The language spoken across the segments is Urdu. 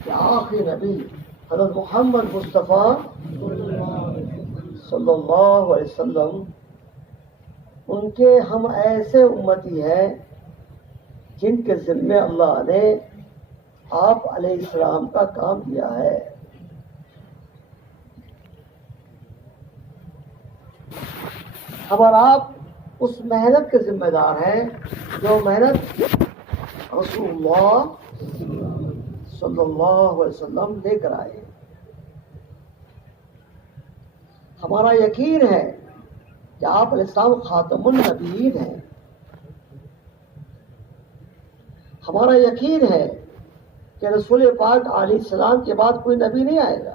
کہ آخری نبی حضرت محمد مصطفیٰ صلی اللہ علیہ وسلم، ان کے ہم ایسے امتی ہیں جن کے ذمے اللہ نے آپ علیہ السلام کا کام دیا ہے. ہم اور آپ اس محنت کے ذمہ دار ہیں جو محنت رسول اللہ صلی اللہ علیہ وسلم لے کر آئے. ہمارا یقین ہے کہ آپ علیہ السلام خاتم النبیین ہیں. ہمارا یقین ہے کہ رسول پاک علیہ السلام کے بعد کوئی نبی نہیں آئے گا.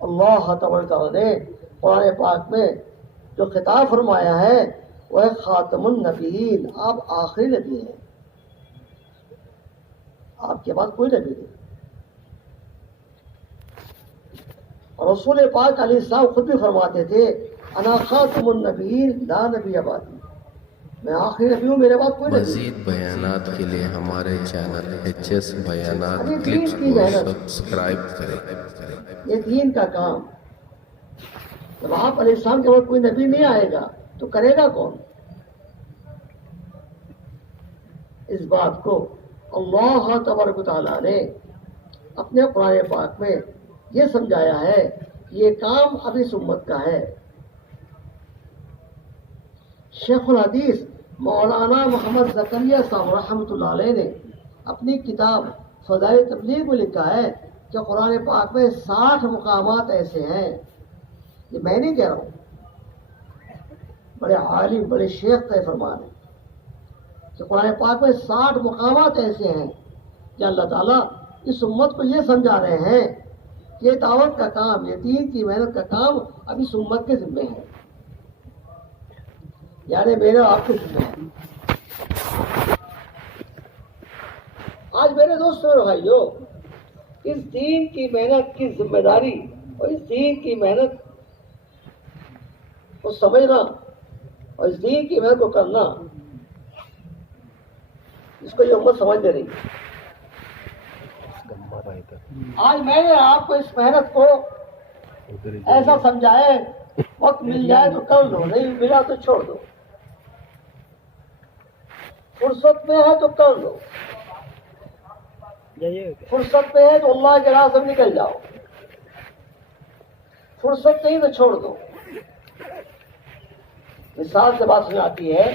اللہ تبارک و تعالیٰ نے قرآن پاک میں جو خطاب فرمایا ہے وہ ہے خاتم النبیین، آپ آخری نبی ہیں، آپ کے بعد کوئی نبی نہیں. اور رسول پاک علیہ السلام خود بھی فرماتے تھے انا خاتم النبیین لا نبی بعدی، میں آخری نبی ہوں، میرے بعد کوئی نبی. مزید بیانات کے لیے ہمارے چینل ایچ بیانات ابھی کلپس دین کی کو محنت، سبسکرائب کریں. یہ دین کا کام. جب آپ علیہ السلام کے بعد کوئی نبی نہیں آئے گا تو کرے گا کون؟ اس بات کو اللہ تبارک و تعالیٰ نے اپنے قرآن پاک میں یہ سمجھایا ہے کہ یہ کام اب اس امت کا ہے. شیخ الحدیث مولانا محمد زکریا صاحب رحمۃ اللہ علیہ نے اپنی کتاب فضائل تبلیغ میں لکھا ہے کہ قرآن پاک میں 60 مقامات ایسے ہیں، یہ میں نہیں کہہ رہا ہوں، بڑے عالم بڑے شیخ کا فرمان ہے کہ قرآن پاک میں 60 مقامات ایسے ہیں کہ اللہ تعالیٰ اس امت کو یہ سمجھا رہے ہیں کہ یہ دعوت کا کام، یہ دین کی محنت کا کام اب اس امت کے ذمے ہے، یعنی میرے آپ کے ذمے ہے. آج میرے دوستوں اور بھائیوں، اس دین کی محنت کی ذمہ داری اور اس دین کی محنت کو سمجھنا اور اس دین کی محنت کو کرنا، اس کو یہ امت سمجھ دے رہی ہے. آج میں نے آپ کو اس محنت کو ایسا سمجھایا، وقت مل جائے تو کر لو، نہیں ملا تو چھوڑ دو، فرصت میں ہے تو کر لو، فرصت میں ہے تو اللہ کے راہ سے نکل جاؤ، فرصت نہیں تو چھوڑ دو. مثال سے بات سمجھاتی ہے،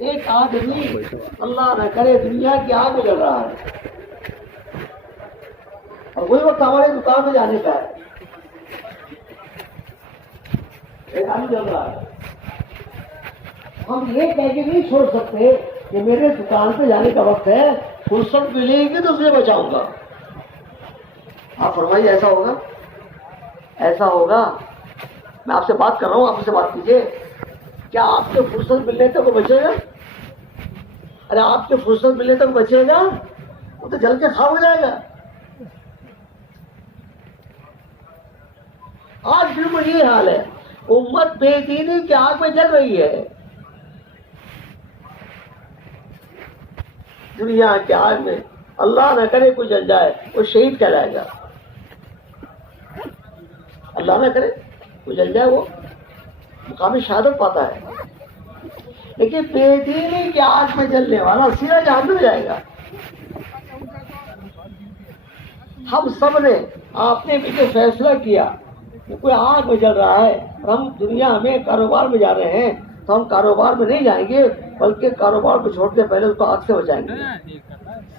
ایک آدمی اللہ نہ کرے دنیا کی آگ میں جل رہا ہے اور وہی وقت ہماری دکان میں جانے کا ہے، ایک آدمی جل رہا ہے، ہم یہ کہہ کے نہیں چھوڑ سکتے کہ میرے دکان پہ جانے کا وقت ہے، فرصت ملے گی تو اسے بچاؤں گا. آپ فرمائیے ایسا ہوگا؟ ایسا ہوگا؟ میں آپ سے بات کر رہا ہوں، آپ سے بات کیجیے. کیا آپ کے فرصت ملنے تک وہ بچے گا؟ ارے آپ کے فرصت ملنے تک بچے گا؟ وہ تو جل کے خام ہو جائے گا. آج بالکل یہ حال ہے، امت بے دینی کی آگ میں جل رہی ہے. دنیا کی آگ میں اللہ نہ کرے کوئی جل جائے، وہ شہید کہلائے گا. اللہ نہ کرے کوئی جل جائے، وہ مقام شہادت پاتا ہے. لیکن بے دینی کی آگ میں جلنے والا سیدھا جہنم میں جائے گا. ہم سب نے آپ نے بھی جو فیصلہ کیا کہ کوئی آگ میں جل رہا ہے اور ہم دنیا میں کاروبار میں جا رہے ہیں، تو ہم کاروبار میں نہیں جائیں گے بلکہ کاروبار کو چھوڑ کے پہلے اس کو آگ سے بچائیں گے.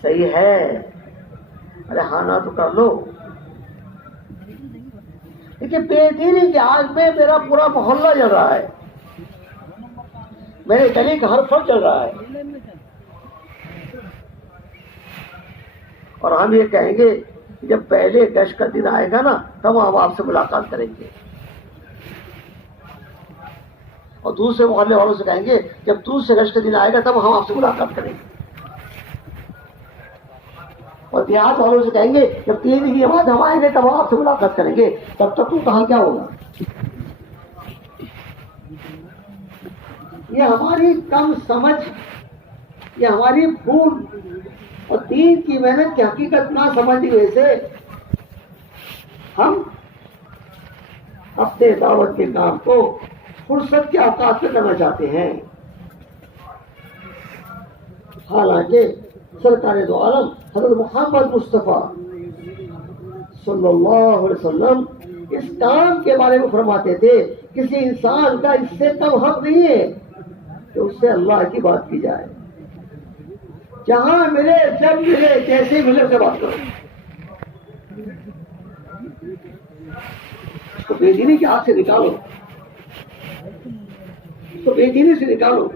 صحیح ہے؟ ارے ہاں نہ تو کر لو. لیکن بے دینی کی آگ میں میرا پورا محلہ جل رہا ہے، میرے گلی کا ہر فرد جل رہا ہے، اور ہم یہ کہیں گے کہ جب پہلے گشت کا دن آئے گا نا تب ہم آپ سے ملاقات کریں گے، اور دوسرے محلے والوں سے کہیں گے جب دوسرے گشت کا دن آئے گا تب ہم آپ سے ملاقات کریں گے، اور دیہات والوں سے کہیں گے جب 3 دن کے بعد ہم آئیں گے تب ہم آپ سے ملاقات کریں گے. تب تک تو کہاں کیا ہوگا؟ یہ ہماری کم سمجھ، یہ ہماری بھول اور دین دین کی محنت کی حقیقت نہ سمجھنے کی وجہ سے ہم اپنے دعوت کے کام کو فرصت کے اوقات میں کرنا چاہتے ہیں، حالانکہ سرکار دو عالم حضرت محمد مصطفیٰ صلی اللہ علیہ وسلم اس کام کے بارے میں فرماتے تھے کسی انسان کا اس سے کم حق نہیں ہے کہ اس سے اللہ کی بات کی جائے، جہاں ملے جب ملے جیسے ملے اسے بات کرو، اس کو بے دینی کی آگ سے نکالو، اس کو بے دینی سے نکالو۔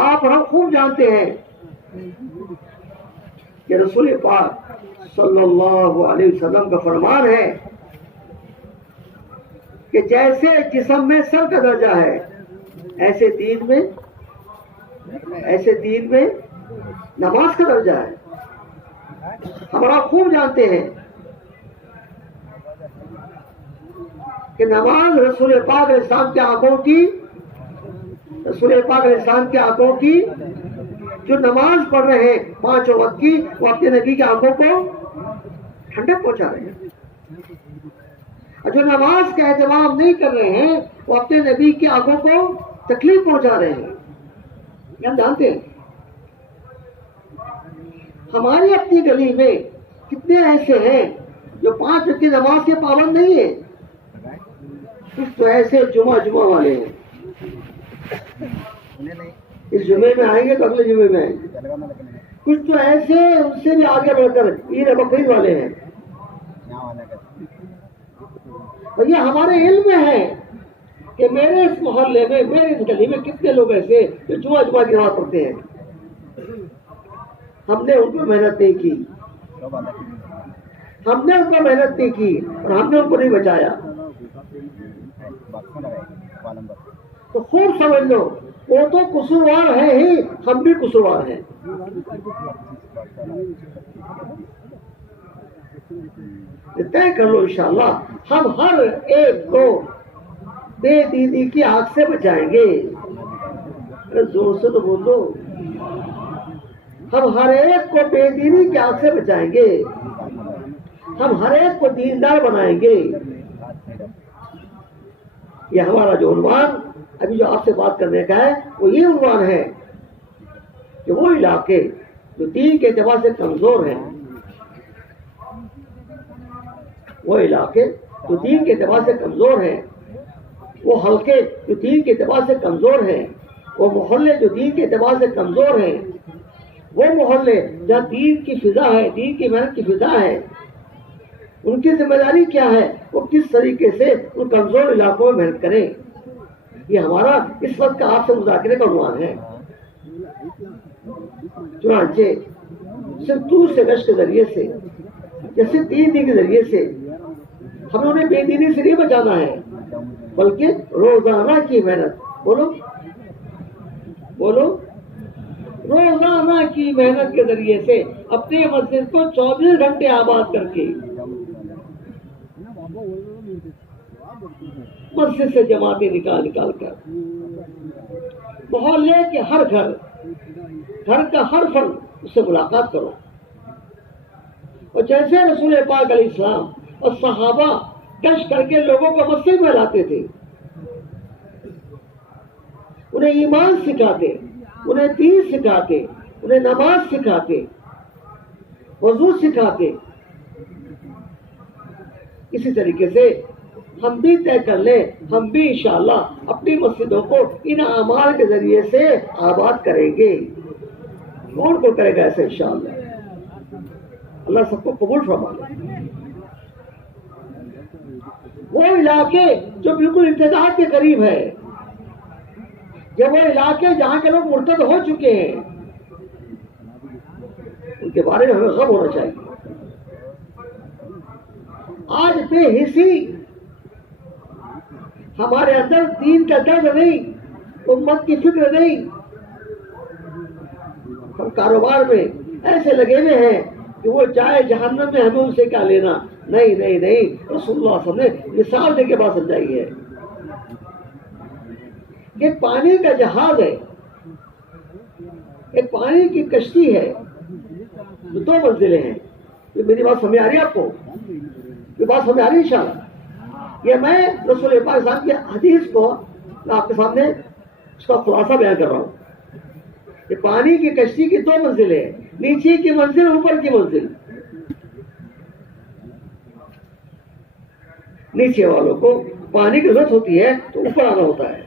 آپ اور ہم خوب جانتے ہیں کہ رسول پاک صلی اللہ علیہ وسلم کا فرمان ہے کہ جیسے جسم میں سر کا درجہ ہے ایسے دین میں نماز کا درجہ ہے۔ ہمارا خوب جانتے ہیں کہ نماز رسول پاک علیہ السلام کے آنکھوں کی، رسول پاک علیہ السلام کے آنکھوں کی جو نماز پڑھ رہے ہیں 5 وقت کی، وہ اپنے نبی کی آنکھوں کو ٹھنڈک پہنچا رہے ہیں، اور جو نماز کا اہتمام نہیں کر رہے ہیں وہ اپنے نبی کی آنکھوں کو تکلیف پہنچا رہے ہیں۔ یہ ہم جانتے ہیں۔ ہماری اپنی گلی میں کتنے ایسے ہیں جو 5 وقت کی نماز کے پابند نہیں ہیں، کچھ تو ایسے جمعہ والے ہیں، اس جمعے میں آئیں گے تو اگلے جمعے میں آئیں گے، کچھ تو ایسے ان سے بھی آگے بڑھ کر عید بقرعید والے ہیں، اور یہ ہمارے علم میں ہے کہ میرے اس محلے میں، میرے اس گلی میں کتنے لوگ ایسے جو جمعہ کی نماز پڑھتے ہیں، ہم نے ان کو محنت نہیں کی، ہم نے ان کو محنت نہیں کی اور ہم نے ان کو نہیں بچایا۔ تو خوب سمجھ لو وہ تو قصوروار ہے ہی، ہم بھی قصوروار ہیں۔ طے کر لو انشاءاللہ ہم ہر ایک کو بے دینی کی آگ سے بچائیں گے۔ زور سے تو بول دو، ہم ہر ایک کو بے دینی کی آگ سے بچائیں گے، ہم ہر ایک کو دیندار بنائیں گے۔ یہ ہمارا جو عنوان ابھی جو آپ سے بات کرنے کا ہے وہ یہ عنوان ہے کہ وہ علاقے جو دین کے اعتبار سے کمزور ہیں، وہ علاقے جو دین کے اعتبار سے کمزور ہیں، وہ حلقے جو دین کے اعتبار سے کمزور ہیں، وہ محلے جو دین کے اعتبار سے کمزور ہیں، وہ محلے جہاں دین کی فضا ہے، دین کی محنت کی فضا ہے، ان کی ذمہ داری کیا ہے، وہ کس طریقے سے ان کمزور علاقوں میں محنت کریں۔ یہ ہمارا اس وقت کا آپ سے مذاکرے کا عنوان ہے۔ چنانچہ صرف دور سے گشت کے ذریعے سے، جیسے دین کے ذریعے سے ہمیں انہیں بے دینی سے نہیں بچانا ہے، بلکہ روزانہ کی محنت، بولو روزانہ کی محنت کے ذریعے سے اپنے مسجد کو 24 گھنٹے آباد کر کے مسجد سے جماعتیں نکال کر محلے کے ہر گھر کا ہر فرد اس سے ملاقات کرو، اور جیسے رسول پاک علیہ السلام اور صحابہ گشت کر کے لوگوں کو مسجد میں لاتے تھے، انہیں ایمان سکھاتے، انہیں دین سکھاتے، انہیں نماز سکھاتے، وضو سکھاتے، اسی طریقے سے ہم بھی طے کر لیں، ہم بھی انشاءاللہ اپنی مسجدوں کو ان اعمال کے ذریعے سے آباد کریں گے۔ کون کو کرے گا ایسے انشاءاللہ؟ اللہ سب کو قبول فرمائے۔ وہ علاقے جو بالکل امتداد کے قریب ہے، جب وہ علاقے جہاں کے لوگ مرتد ہو چکے ہیں، ان کے بارے میں ہمیں غم ہونا چاہیے۔ آج بے حسی ہمارے اندر دین کا درد نہیں، امت کی فکر نہیں، ہم کاروبار میں ایسے لگے ہوئے ہیں کہ وہ جائے جہنم میں، ہمیں ان سے کیا لینا۔ نہیں نہیں نہیں، رسول اللہ صلی اللہ علیہ وسلم نے مثال دے کے بات سمجھائی ہے کہ پانی کا جہاز ہے، ایک پانی کی کشتی ہے جو 2 منزلیں ہیں. یہ میری بات سمجھ آ رہی ہے آپ کو؟ یہ بات سمجھ آ رہی ہے انشاءاللہ؟ یہ میں رسول پاک صاحب کی حدیث کو میں آپ کے سامنے اس کا خلاصہ بیان کر رہا ہوں. یہ پانی کی کشتی کی 2 منزلیں ہیں، نیچے کی منزل، اوپر کی منزل. نیچے والوں کو پانی کی ضرورت ہوتی ہے تو اوپر آنا ہوتا ہے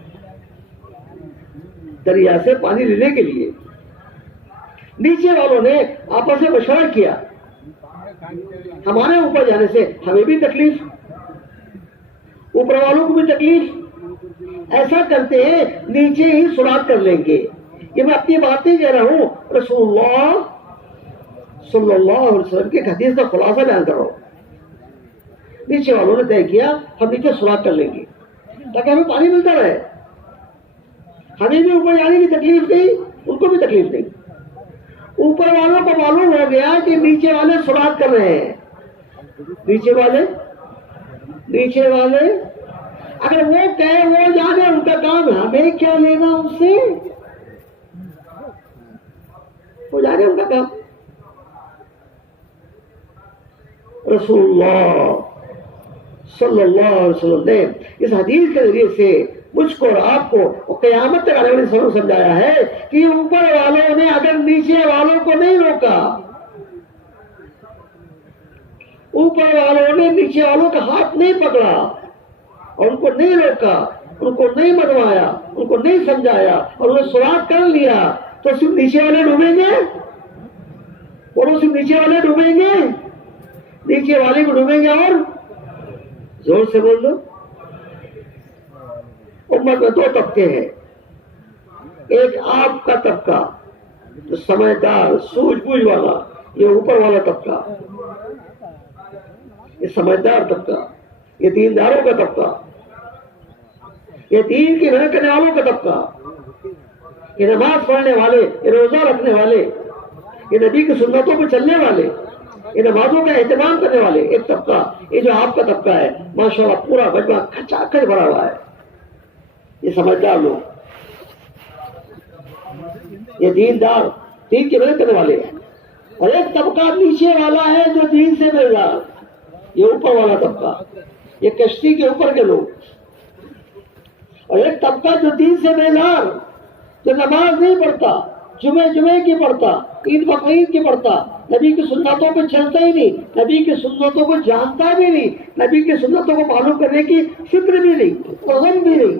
دریا سے پانی لینے کے لیے. نیچے والوں نے آپس میں مشورہ کیا، ہمارے اوپر جانے سے ہمیں بھی تکلیف، اوپر والوں کو بھی تکلیف، ایسا کرتے ہیں نیچے ہی سراغ کر لیں گے. یہ میں اپنی باتیں کہہ رہا ہوں، رسول اللہ صلی اللہ علیہ وسلم کی حدیث کا خلاصہ بیان کر رہا ہوں. نیچے والوں نے طے کیا ہم نیچے سراغ کر لیں گے تاکہ ہمیں پانی ملتا رہے، ہمیں بھی اوپر جانے کی تکلیف نہیں، ان کو بھی تکلیف نہیں. اوپر والوں کو معلوم ہو گیا کہ نیچے والے سراغ کر رہے ہیں. نیچے والے اگر وہ کہے وہ جانے ان کا کام ہے، ہمیں کیا لینا ان سے، وہ جانے ان کا کام. رسول اللہ صلی اللہ علیہ وسلم نے اس حدیث کے ذریعے سے مجھ کو اور آپ کو اور قیامت تک علیہ وسلم سمجھایا ہے کہ اوپر والوں نے اگر نیچے والوں کو نہیں روکا، اوپر والوں نے نیچے والوں کا ہاتھ نہیں پکڑا اور ان کو نہیں روکا، ان کو نہیں منوایا، ان کو نہیں سمجھایا اور انہیں سراغ کر لیا تو صرف نیچے والے ڈوبیں گے، اور وہ صرف نیچے والے ڈوبیں گے، نیچے والے کو ڈوبیں گے. اور زور سے بول دو. امت میں 2 طبقے ہیں. ایک آپ کا طبقہ جو سمجھدار سوجھ بوجھ والا، یہ اوپر والا طبقہ، یہ سمجھدار طبقہ، یہ دینداروں کا طبقہ، یہ دین کی محنت کرنے والوں کا طبقہ، یہ نماز پڑھنے والے، یہ روزہ رکھنے والے، یہ نبی کی سنتوں پہ چلنے والے، یہ نمازوں کا اہتمام کرنے والے ایک طبقہ. یہ جو آپ کا طبقہ ہے ماشاءاللہ پورا مجمع کھچا کھچ بھرا ہوا ہے، یہ سمجھدار لوگ، یہ دیندار، دین کی محنت کرنے والے ہیں. اور ایک طبقہ نیچے والا ہے جو دین سے بیزار، یہ اوپر والا طبقہ، یہ کشتی کے اوپر کے لوگ. اور ایک طبقہ جو دین سے بیزار، جو نماز نہیں پڑھتا، جمعے کی پڑھتا، عید بقرعید کی پڑھتا، نبی کی سنتوں پہ چلتا ہی نہیں، نبی کی سنتوں کو جانتا بھی نہیں، نبی کی سنتوں کو معلوم کرنے کی فکر بھی نہیں، غم بھی نہیں.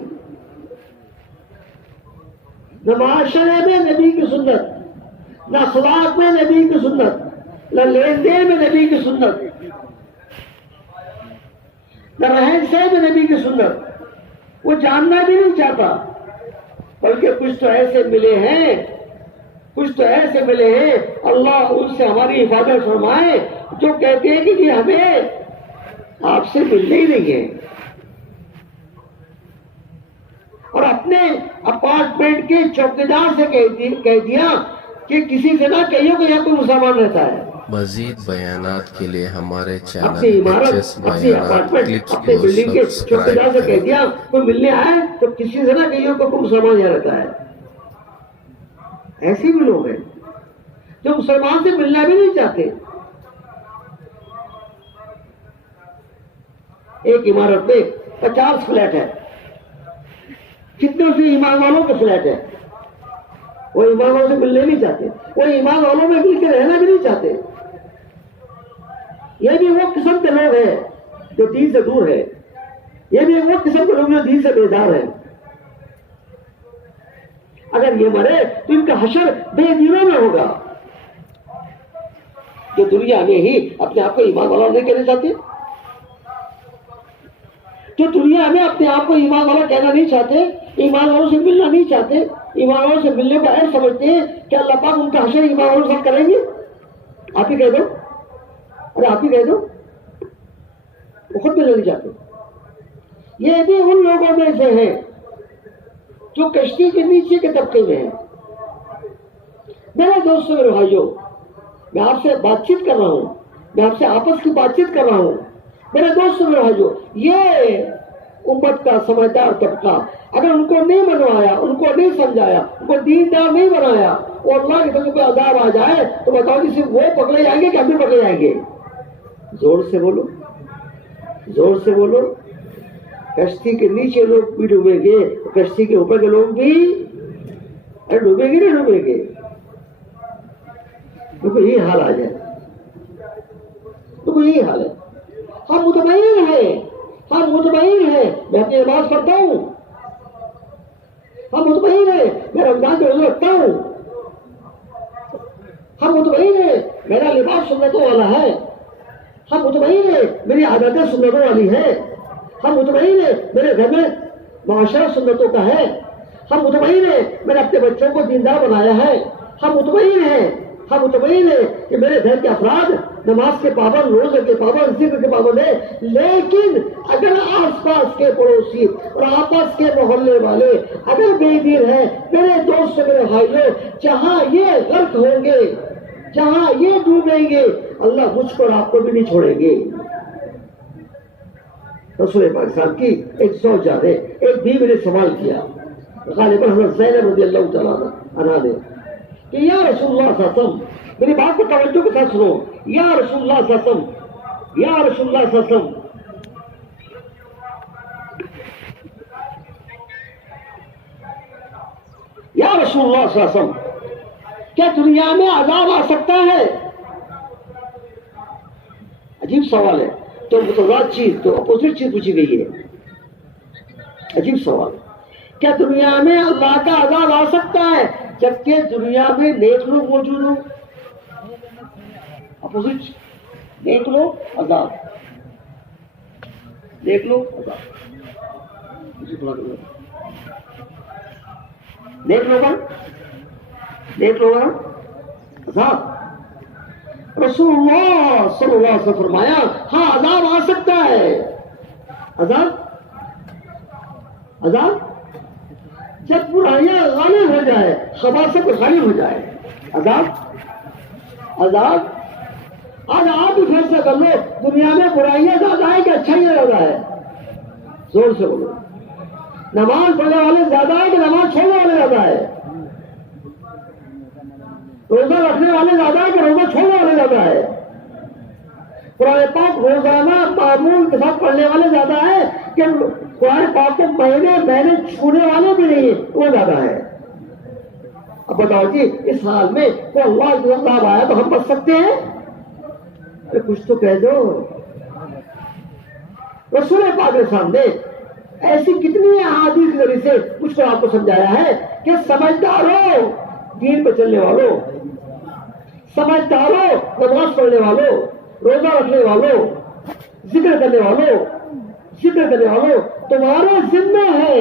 نہ معاشرے میں نبی کی سنت، نہ اخلاق میں نبی کی سنت، نہ لین دین میں نبی کی سنت، نہ رہن سہن میں نبی کی سنت، وہ جاننا بھی نہیں چاہتا. بلکہ کچھ تو ایسے ملے ہیں اللہ ان سے ہماری حفاظت فرمائے جو کہتے ہیں کہ یہ ہمیں آپ سے ملنے ہی نہیں ہے، اور اپنے اپارٹمنٹ کے چوکیدار سے کہہ دیا کہ کسی سے نہ کہیو کہ یہاں کوئی مسلمان رہتا ہے. مزید بیانات کے لیے ہمارے اپنی چینل عمارت، ایچ ایس اپنی بیانات اپارٹمنٹ، کلپس اپنے کو بلڈنگ کے سبسکرائب چوکیدار سے کہہ کریں. دیا کوئی ملنے آئے تو کسی سے نہ کہیو کہ کوئی مسلمان یہاں رہتا ہے. ایسے بھی لوگ ہیں جو مسلمان سے ملنا بھی نہیں چاہتے. ایک عمارت میں 50 فلیٹ ہے، کتنے سے ایمان والوں کے فلیٹ ہے، وہ ایمان والوں سے ملنے نہیں چاہتے، وہ ایمان والوں میں مل کے رہنا بھی نہیں چاہتے. یہ بھی وہ قسم کے لوگ ہیں جو دین سے دور ہے، یہ بھی وہ قسم کے لوگ جو دین سے بیزار ہیں. اگر یہ مرے تو ان کا حشر بے دینوں میں ہوگا، جو دنیا میں ہی اپنے آپ کو ایمان والا نہیں کہنا چاہتے، جو دنیا میں اپنے آپ کو ایمان والا کہنا نہیں چاہتے، ایمان والوں سے ملنا نہیں چاہتے، ایمان والوں سے ملنے کو ایسا سمجھتے ہیں کہ اللہ پاک ان کا حشر ایمان والوں سے کریں گے. آپ ہی کہہ دو، ارے آپ ہی کہہ دو، وہ خود ملنا نہیں چاہتے. یہ بھی ان لوگوں میں سے ہے جو کشتی کے نیچے کے طبقے میں ہیں. میرے دوستوں میرے بھائیوں، میں آپ سے بات چیت کر رہا ہوں، میں آپ سے آپس کی بات چیت کر رہا ہوں. میرے دوستوں میرے بھائیوں، یہ امت کا سمجھدار طبقہ اگر ان کو نہیں منوایا، ان کو نہیں سمجھایا، ان کو دیندار نہیں بنایا، اور اللہ کی طرف کوئی عذاب آ جائے تو بتاؤ کہ صرف وہ پکڑے جائیں گے کہ ہم بھی پکڑے جائیں گے؟ زور سے بولو، زور سے بولو۔ کشتی کے نیچے لوگ بھی ڈوبیں گے، کشتی کے اوپر کے لوگ بھی ڈوبیں گے، نہیں ڈوبیں گے؟ تو یہی حال آ جائے، تو یہی حال ہے۔ ہم مطمئن ہیں، ہم مطمئن ہیں، میں اپنی نماز پڑھتا ہوں، ہم مطمئن ہیں میں رمضان کے روزے رکھتا ہوں، ہم مطمئن ہیں میرا لباس سنتوں والا ہے، ہم مطمئن ہیں میری عادتیں سنتوں والی ہے، ہم مطمئن ہیں میرے گھر میں معاشرہ سنتوں کا ہے، ہم مطمئن ہیں میں نے اپنے بچوں کو دیندار بنایا ہے، ہم مطمئن ہیں کہ میرے گھر کے افراد نماز کے پابند، روزے کے پابند، ذکر کے پابند ہیں۔ لیکن اگر آس پاس کے پڑوسی اور آپس کے محلے والے اگر بے دین ہیں، میرے دوست میرے بھائیوں، جہاں یہ غرق ہوں گے، جہاں یہ ڈوبیں گے، اللہ مجھ کو اور آپ کو بھی نہیں چھوڑیں گے۔ رسول پاک صاحب کی ایک زوجہ نے، ایک بیوی نے سوال کیا، غالباً حضرت زینب رضی اللہ تعالیٰ عنہا نے، کہ یا رسول اللہ صلی اللہ علیہ وسلم، میری بات کو توجہ کے ساتھ سنو، یا رسول اللہ صلی اللہ علیہ وسلم، یا رسول اللہ صلی اللہ علیہ وسلم، یا رسول اللہ صلی اللہ علیہ وسلم، کیا دنیا میں عذاب آ سکتا ہے؟ عجیب سوال ہے، تو متضاد چیز، تو اپوزٹ چیز پوچھی گئی ہے۔ عجیب سوال، کیا دنیا میں اللہ کا عذاب آ سکتا ہے جبکہ دنیا میں نیک لوگ موجود ہوں؟ اپوزٹ، نیک لوگ عذاب، نیک لوگ عذاب، نیک لوگ عذاب۔ رسول اللہ صلی اللہ علیہ وسلم فرمایا، ہاں عذاب آ سکتا ہے۔ عذاب جب برائیاں غالب ہو جائے، خباثت غالب ہو جائے، عذاب۔ آج آپ بھی فیصلہ کر لو، دنیا میں برائیاں زیادہ ہے کہ اچھائیاں زیادہ ہے؟ زور سے بولو۔ نماز پڑھنے والے زیادہ ہے کہ نماز چھوڑنے والے زیادہ ہے؟ روزہ رکھنے والے زیادہ ہے کہ روزہ چھوڑنے والے زیادہ ہے؟ قرآن پاک روزانہ معمول کے ساتھ پڑھنے والے زیادہ ہے کہ قرآن پاک کو مہینے چھونے والے بھی نہیں، وہ زیادہ ہے؟ اب بتاؤ جی، اس حال میں کوئی اللہ کی عذاب آیا تو ہم بچ سکتے ہیں؟ کچھ تو کہہ دو۔ رسول پاک کے سامنے ایسی کتنی احادیث کے ذریعے سے کچھ کو آپ کو سمجھایا ہے کہ سمجھدارو، دین پہ چلنے والوں، سمجھدارو، نماز پڑھنے والوں، روزہ رکھنے والوں، ذکر کرنے والوں، تمہارے ذمہ ہے،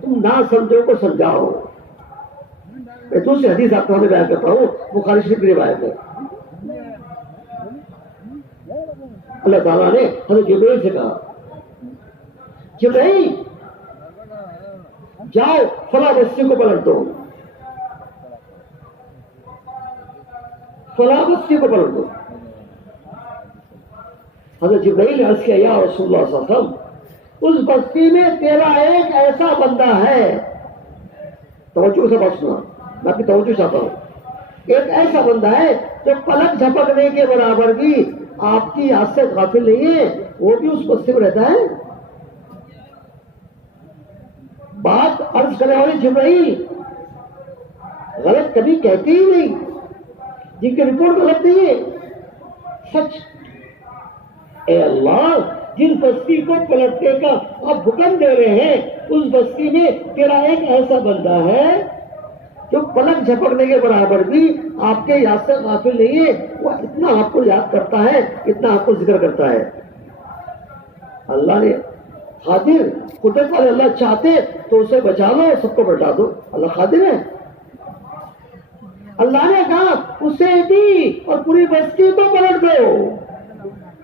تم نہ سمجھو کو سمجھاؤ۔ میں دوسری حدیث آپ کو ہمیں بیان کرتا ہوں، بخاری شریف کی روایت ہے۔ اللہ تعالیٰ نے حضرت جبرائیل سے کہا، جبرائیل جاؤ فلاں بستی کو پلٹ دو، فلاں بستی کو پلٹ دو۔ حضرت جبرائیل نے عرض کیا، یا رسول اللہ صلی اللہ علیہ وسلم، اس بستی میں تیرا ایک ایسا بندہ ہے، توجہ سے بات سنا، میں آپ کی توجہ چاہتا ہوں، ایک ایسا بندہ ہے جو پلک جھپکنے کے برابر بھی آپ کی یاد سے غافل نہیں ہے، وہ بھی اس بستی میں رہتا ہے۔ بات عرض کرنے والے جبرائیل غلط کبھی کہتے ہی نہیں، جن کی رپورٹ غلط نہیں ہے، سچ۔ اے اللہ، جن بستی کو پلٹنے کا آپ حکم دے رہے ہیں، اس بستی میں تیرا ایک ایسا بندہ ہے جو پلک جھپکنے کے برابر بھی آپ کے یاد سے غافل نہیں ہے، وہ اتنا آپ کو یاد کرتا ہے، اتنا آپ کو ذکر کرتا ہے۔ اللہ نے قادر، قدرت والے اللہ چاہتے تو اسے بچا لو، سب کو بچا دو، اللہ قادر ہے۔ اللہ نے کہا اسے بھی اور پوری بستی کو پلٹ دو،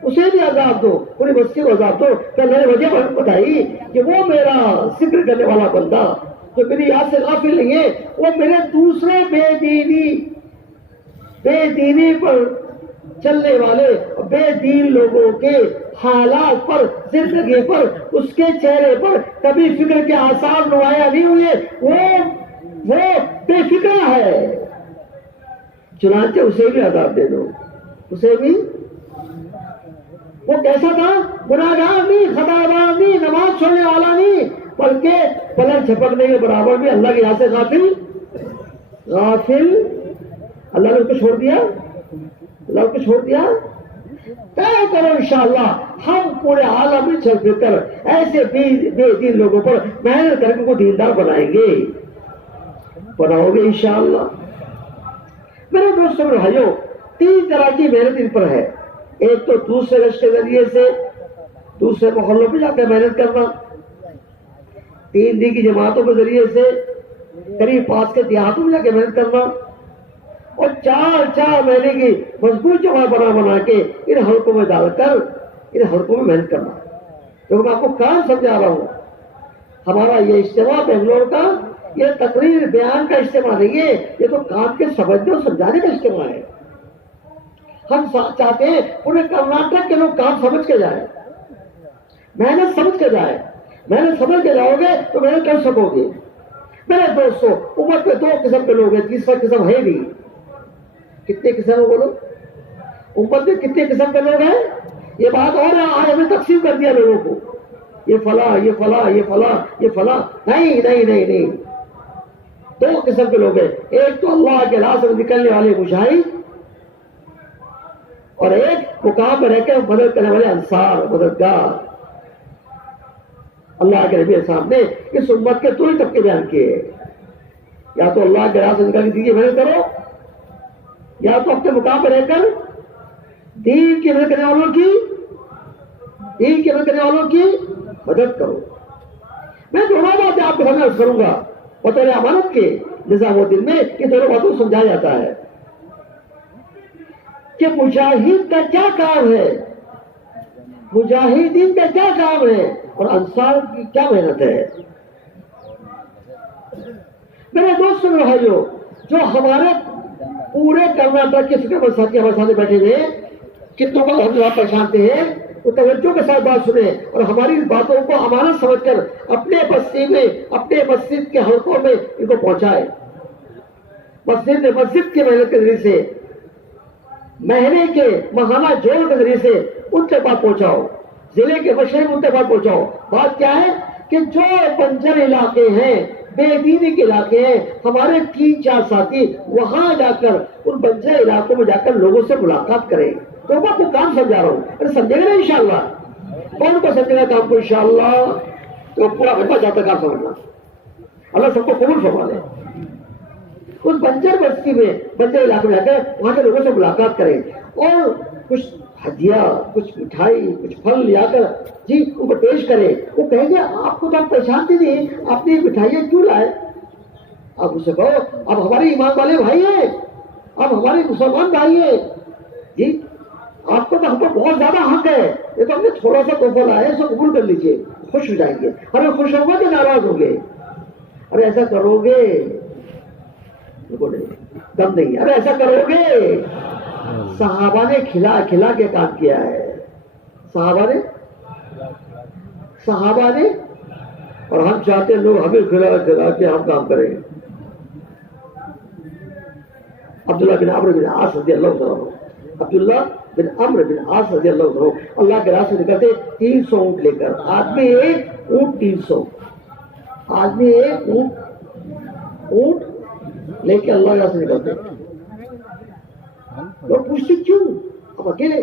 اسے بھی عذاب دو، پوری بستی کو عذاب دو۔ کہ اللہ نے وجہ بتائی کہ وہ میرا ذکر کرنے والا بندہ جو میری یاد سے غافل نہیں ہے، وہ میرے دوسرے بے دینی پر چلنے والے بے دین لوگوں کے حالات پر، زندگی پر، اس کے چہرے پر کبھی فکر کے آثار نمایاں نہیں ہوئے، وہ وہ بے فکر ہے، چنانچہ اسے بھی عذاب دے دو، اسے بھی۔ وہ کیسا تھا؟ گناہگار نہیں، خطاوار نہیں، نماز چھوڑنے والا نہیں، بلکہ پلک جھپکنے کے برابر بھی اللہ کی یاد سے غافل۔ اللہ نے اس کو چھوڑ دیا، اللہ اس کو چھوڑ دیا۔ طے کرو انشاءاللہ ہم پورے عالم میں چل پھر کر ایسے بے دین لوگوں پر محنت کر کے ان کو دیندار بنائیں گے، بناؤ گے انشاءاللہ۔ میرے دوستوں اور بھائیوں، 3 طرح کی محنت ان پر ہے۔ ایک تو دوسرے رشتے کے ذریعے سے دوسرے محلوں پہ جا کے محنت کرنا، 3 دن کی جماعتوں کے ذریعے سے قریب پاس کے دیہاتوں میں جا کے محنت کرنا، اور 4 مہینے کی مضبوط جماعت بنا کے ان حلقوں میں ڈال کر ان حلقوں میں محنت کرنا۔ کیونکہ میں آپ کو کام سمجھا رہا ہوں، ہمارا یہ اجتماع بنگلور کا یہ تقریر بیان کا اجتماع نہیں ہے، یہ تو کام کے سمجھنے اور سمجھانے کا اجتماع ہے۔ ہم چاہتے ہیں پورے کرناٹک کے لوگ کام سمجھ کے جائیں، محنت سمجھ کے جائیں۔ محنت سمجھ کے جاؤ گے تو محنت کر سکو گے۔ میرے دوستو، امت میں 2 قسم کے لوگ ہیں، تیسرا قسم ہے نہیں۔ کتنے قسم ہیں بولو؟ امت میں کتنے قسم کے لوگ ہیں؟ یہ بات اور ہے، آج ہمیں تقسیم کر دیا لوگوں کو، یہ فلاں یہ فلاں یہ فلاں یہ فلاں۔ نہیں نہیں نہیں نہیں، 2 قسم کے لوگ ہیں۔ ایک تو اللہ کے راہ سے نکلنے والے مجاہد، اور ایک مقام میں رہ کے مدد کرنے والے انصار، مددگار۔ اللہ کے نبی صاحب نے اس امت کے 2 ہی طبقے بیان کیے، یا تو اللہ کے راہ سے نکل کے محنت کرو، یا تو اپنے مقام پر رہ کر دین کی مدد کرنے والوں کی مدد کرو۔ میں دونوں باتیں آپ کے سامنے عرض کروں گا بطور امانت کے نظام الدین میں، کہ دونوں باتوں کو سمجھایا جاتا ہے کہ مجاہد کا کیا کام ہے، مجاہدین کا کیا کام ہے، اور انصار کی کیا محنت ہے۔ میرے دوستوں اور بھائیوں، جو ہمارے پورے کرناٹک کے فکر مند ساتھی ہمارے سامنے بیٹھے ہوئے، کتنوں کو ہم آپ پہچانتے ہیں، وہ توجہ کے ساتھ بات سنیں اور ہماری باتوں کو امانت سمجھ کر اپنے بستی میں، اپنے مسجد کے حلقوں میں ان کو پہنچائے۔ مسجد کی محنت کے ذریعے سے، مہینے کے ماہانہ جوڑ کے ذریعے سے ان کے پاس پہنچاؤ، ضلع کے مشرق ان کے پاس پہنچاؤ۔ بات کیا ہے کہ جو بنجر علاقے ہیں، بے دینی کے علاقے ہیں، ہمارے 3-4 ساتھی وہاں جا کر ان بنجر علاقوں میں جا کر لوگوں سے ملاقات کریں۔ تو میں آپ کو کام سمجھا رہا ہوں، ارے سمجھے گا نا انشاءاللہ؟ کون کو سمجھے گا کام کو انشاءاللہ؟ تو پورا گھنٹہ جاتا کام سمجھنا، اللہ سب کو قبول فرما لے۔ اس بنجر بستی میں، بنجر علاقے میں جا کر وہاں کے لوگوں سے ملاقات کریں، اور کچھ ہدیہ، کچھ مٹھائی، کچھ پھل لیا کر جی ان کو پیش کریں۔ وہ کہیں گے آپ کو تو آپ پہچانتے نہیں، آپ نے مٹھائیاں کیوں لائے؟ آپ اسے کہو آپ ہمارے ایمان والے بھائی ہیں، آپ ہمارے مسلمان بھائی ہیں، جی آپ کو تو ہم کو بہت زیادہ حق ہے، یہ تو ہم نے تھوڑا سا تحفہ لایا ہے، اس کو قبول کر لیجیے، خوش ہو جائیں گے۔ ہمیں خوش ہوں گے تو ناراض ہوں گے؟ ارے ایسا کرو گے؟ دم نہیں، ارے ایسا کرو گے؟ صحابہ نے کھلا کھلا کے کام کیا ہے، صحابہ نے، اور ہم چاہتے ہیں لوگ ہمیں کھلا کھلا کے ہم کام کریں۔ عبداللہ بن عمرو بن عاص رضی اللہ عنہ، عبداللہ بن عمرو بن عاص رضی اللہ عنہ اللہ کے راستے نکلتے 300 اونٹ لے کر، آدمی ایک اونٹ 300، آدمی ایک اونٹ لے کے اللہ کے راستے نکلتے۔ لوگ پوچھتے کیوں اب اکیلے؟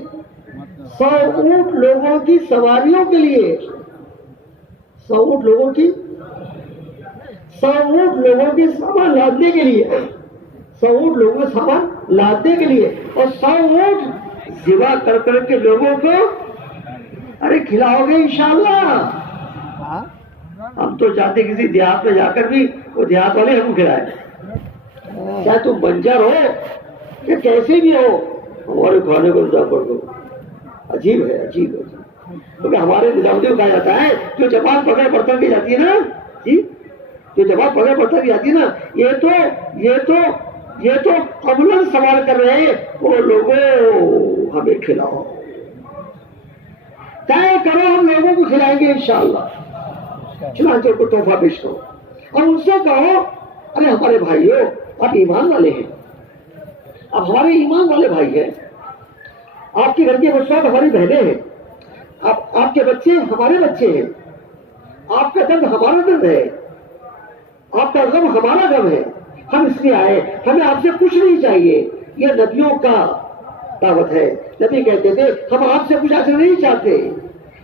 100 اونٹ لوگوں کی سواریوں کے لیے، 100 اونٹ لوگوں کی سامان لادنے کے لیے، 100 اونٹ لوگوں کے سامان لادنے کے لیے، اور 100 اونٹ ذبح کر کر کے لوگوں کو ارے کھلاؤ گے انشاءاللہ؟ ہم تو چاہتے کسی دیہات میں جا کر بھی وہ دیہات والے ہم کو کھلائیں، چاہے تم بنجر ہو کہ کیسے بھی ہو، ہمارے کھانے کو انتظام کر دو۔ عجیب ہے، عجیب ہے، کیونکہ ہمارے نظام کو کہا جاتا ہے جو جماعت پکڑ پڑتا کی جاتی ہے نا، جی جو جماعت پکڑ پڑتا کی جاتی ہے نا، یہ تو قبلاً سوال کر رہے ہیں وہ لوگوں ہمیں کھلاؤ، طے کرو ہم لوگوں کو کھلائیں گے انشاءاللہ۔ چنانچہ کو تحفہ پیش کرو اور ان سے کہو ارے ہمارے بھائیوں آپ ایمان والے ہیں، اب ہمارے ایمان والے بھائی ہیں، آپ کے گھر کے بچوں ہماری بہنیں ہیں، آپ کے بچے ہمارے بچے ہیں، آپ کا درد ہمارا درد ہے، آپ کا غم ہمارا غم ہے، ہم اس لیے آئے، ہمیں آپ سے کچھ نہیں چاہیے، یہ نبیوں کا دعوت ہے۔ نبی کہتے تھے ہم آپ سے کچھ اجر نہیں چاہتے،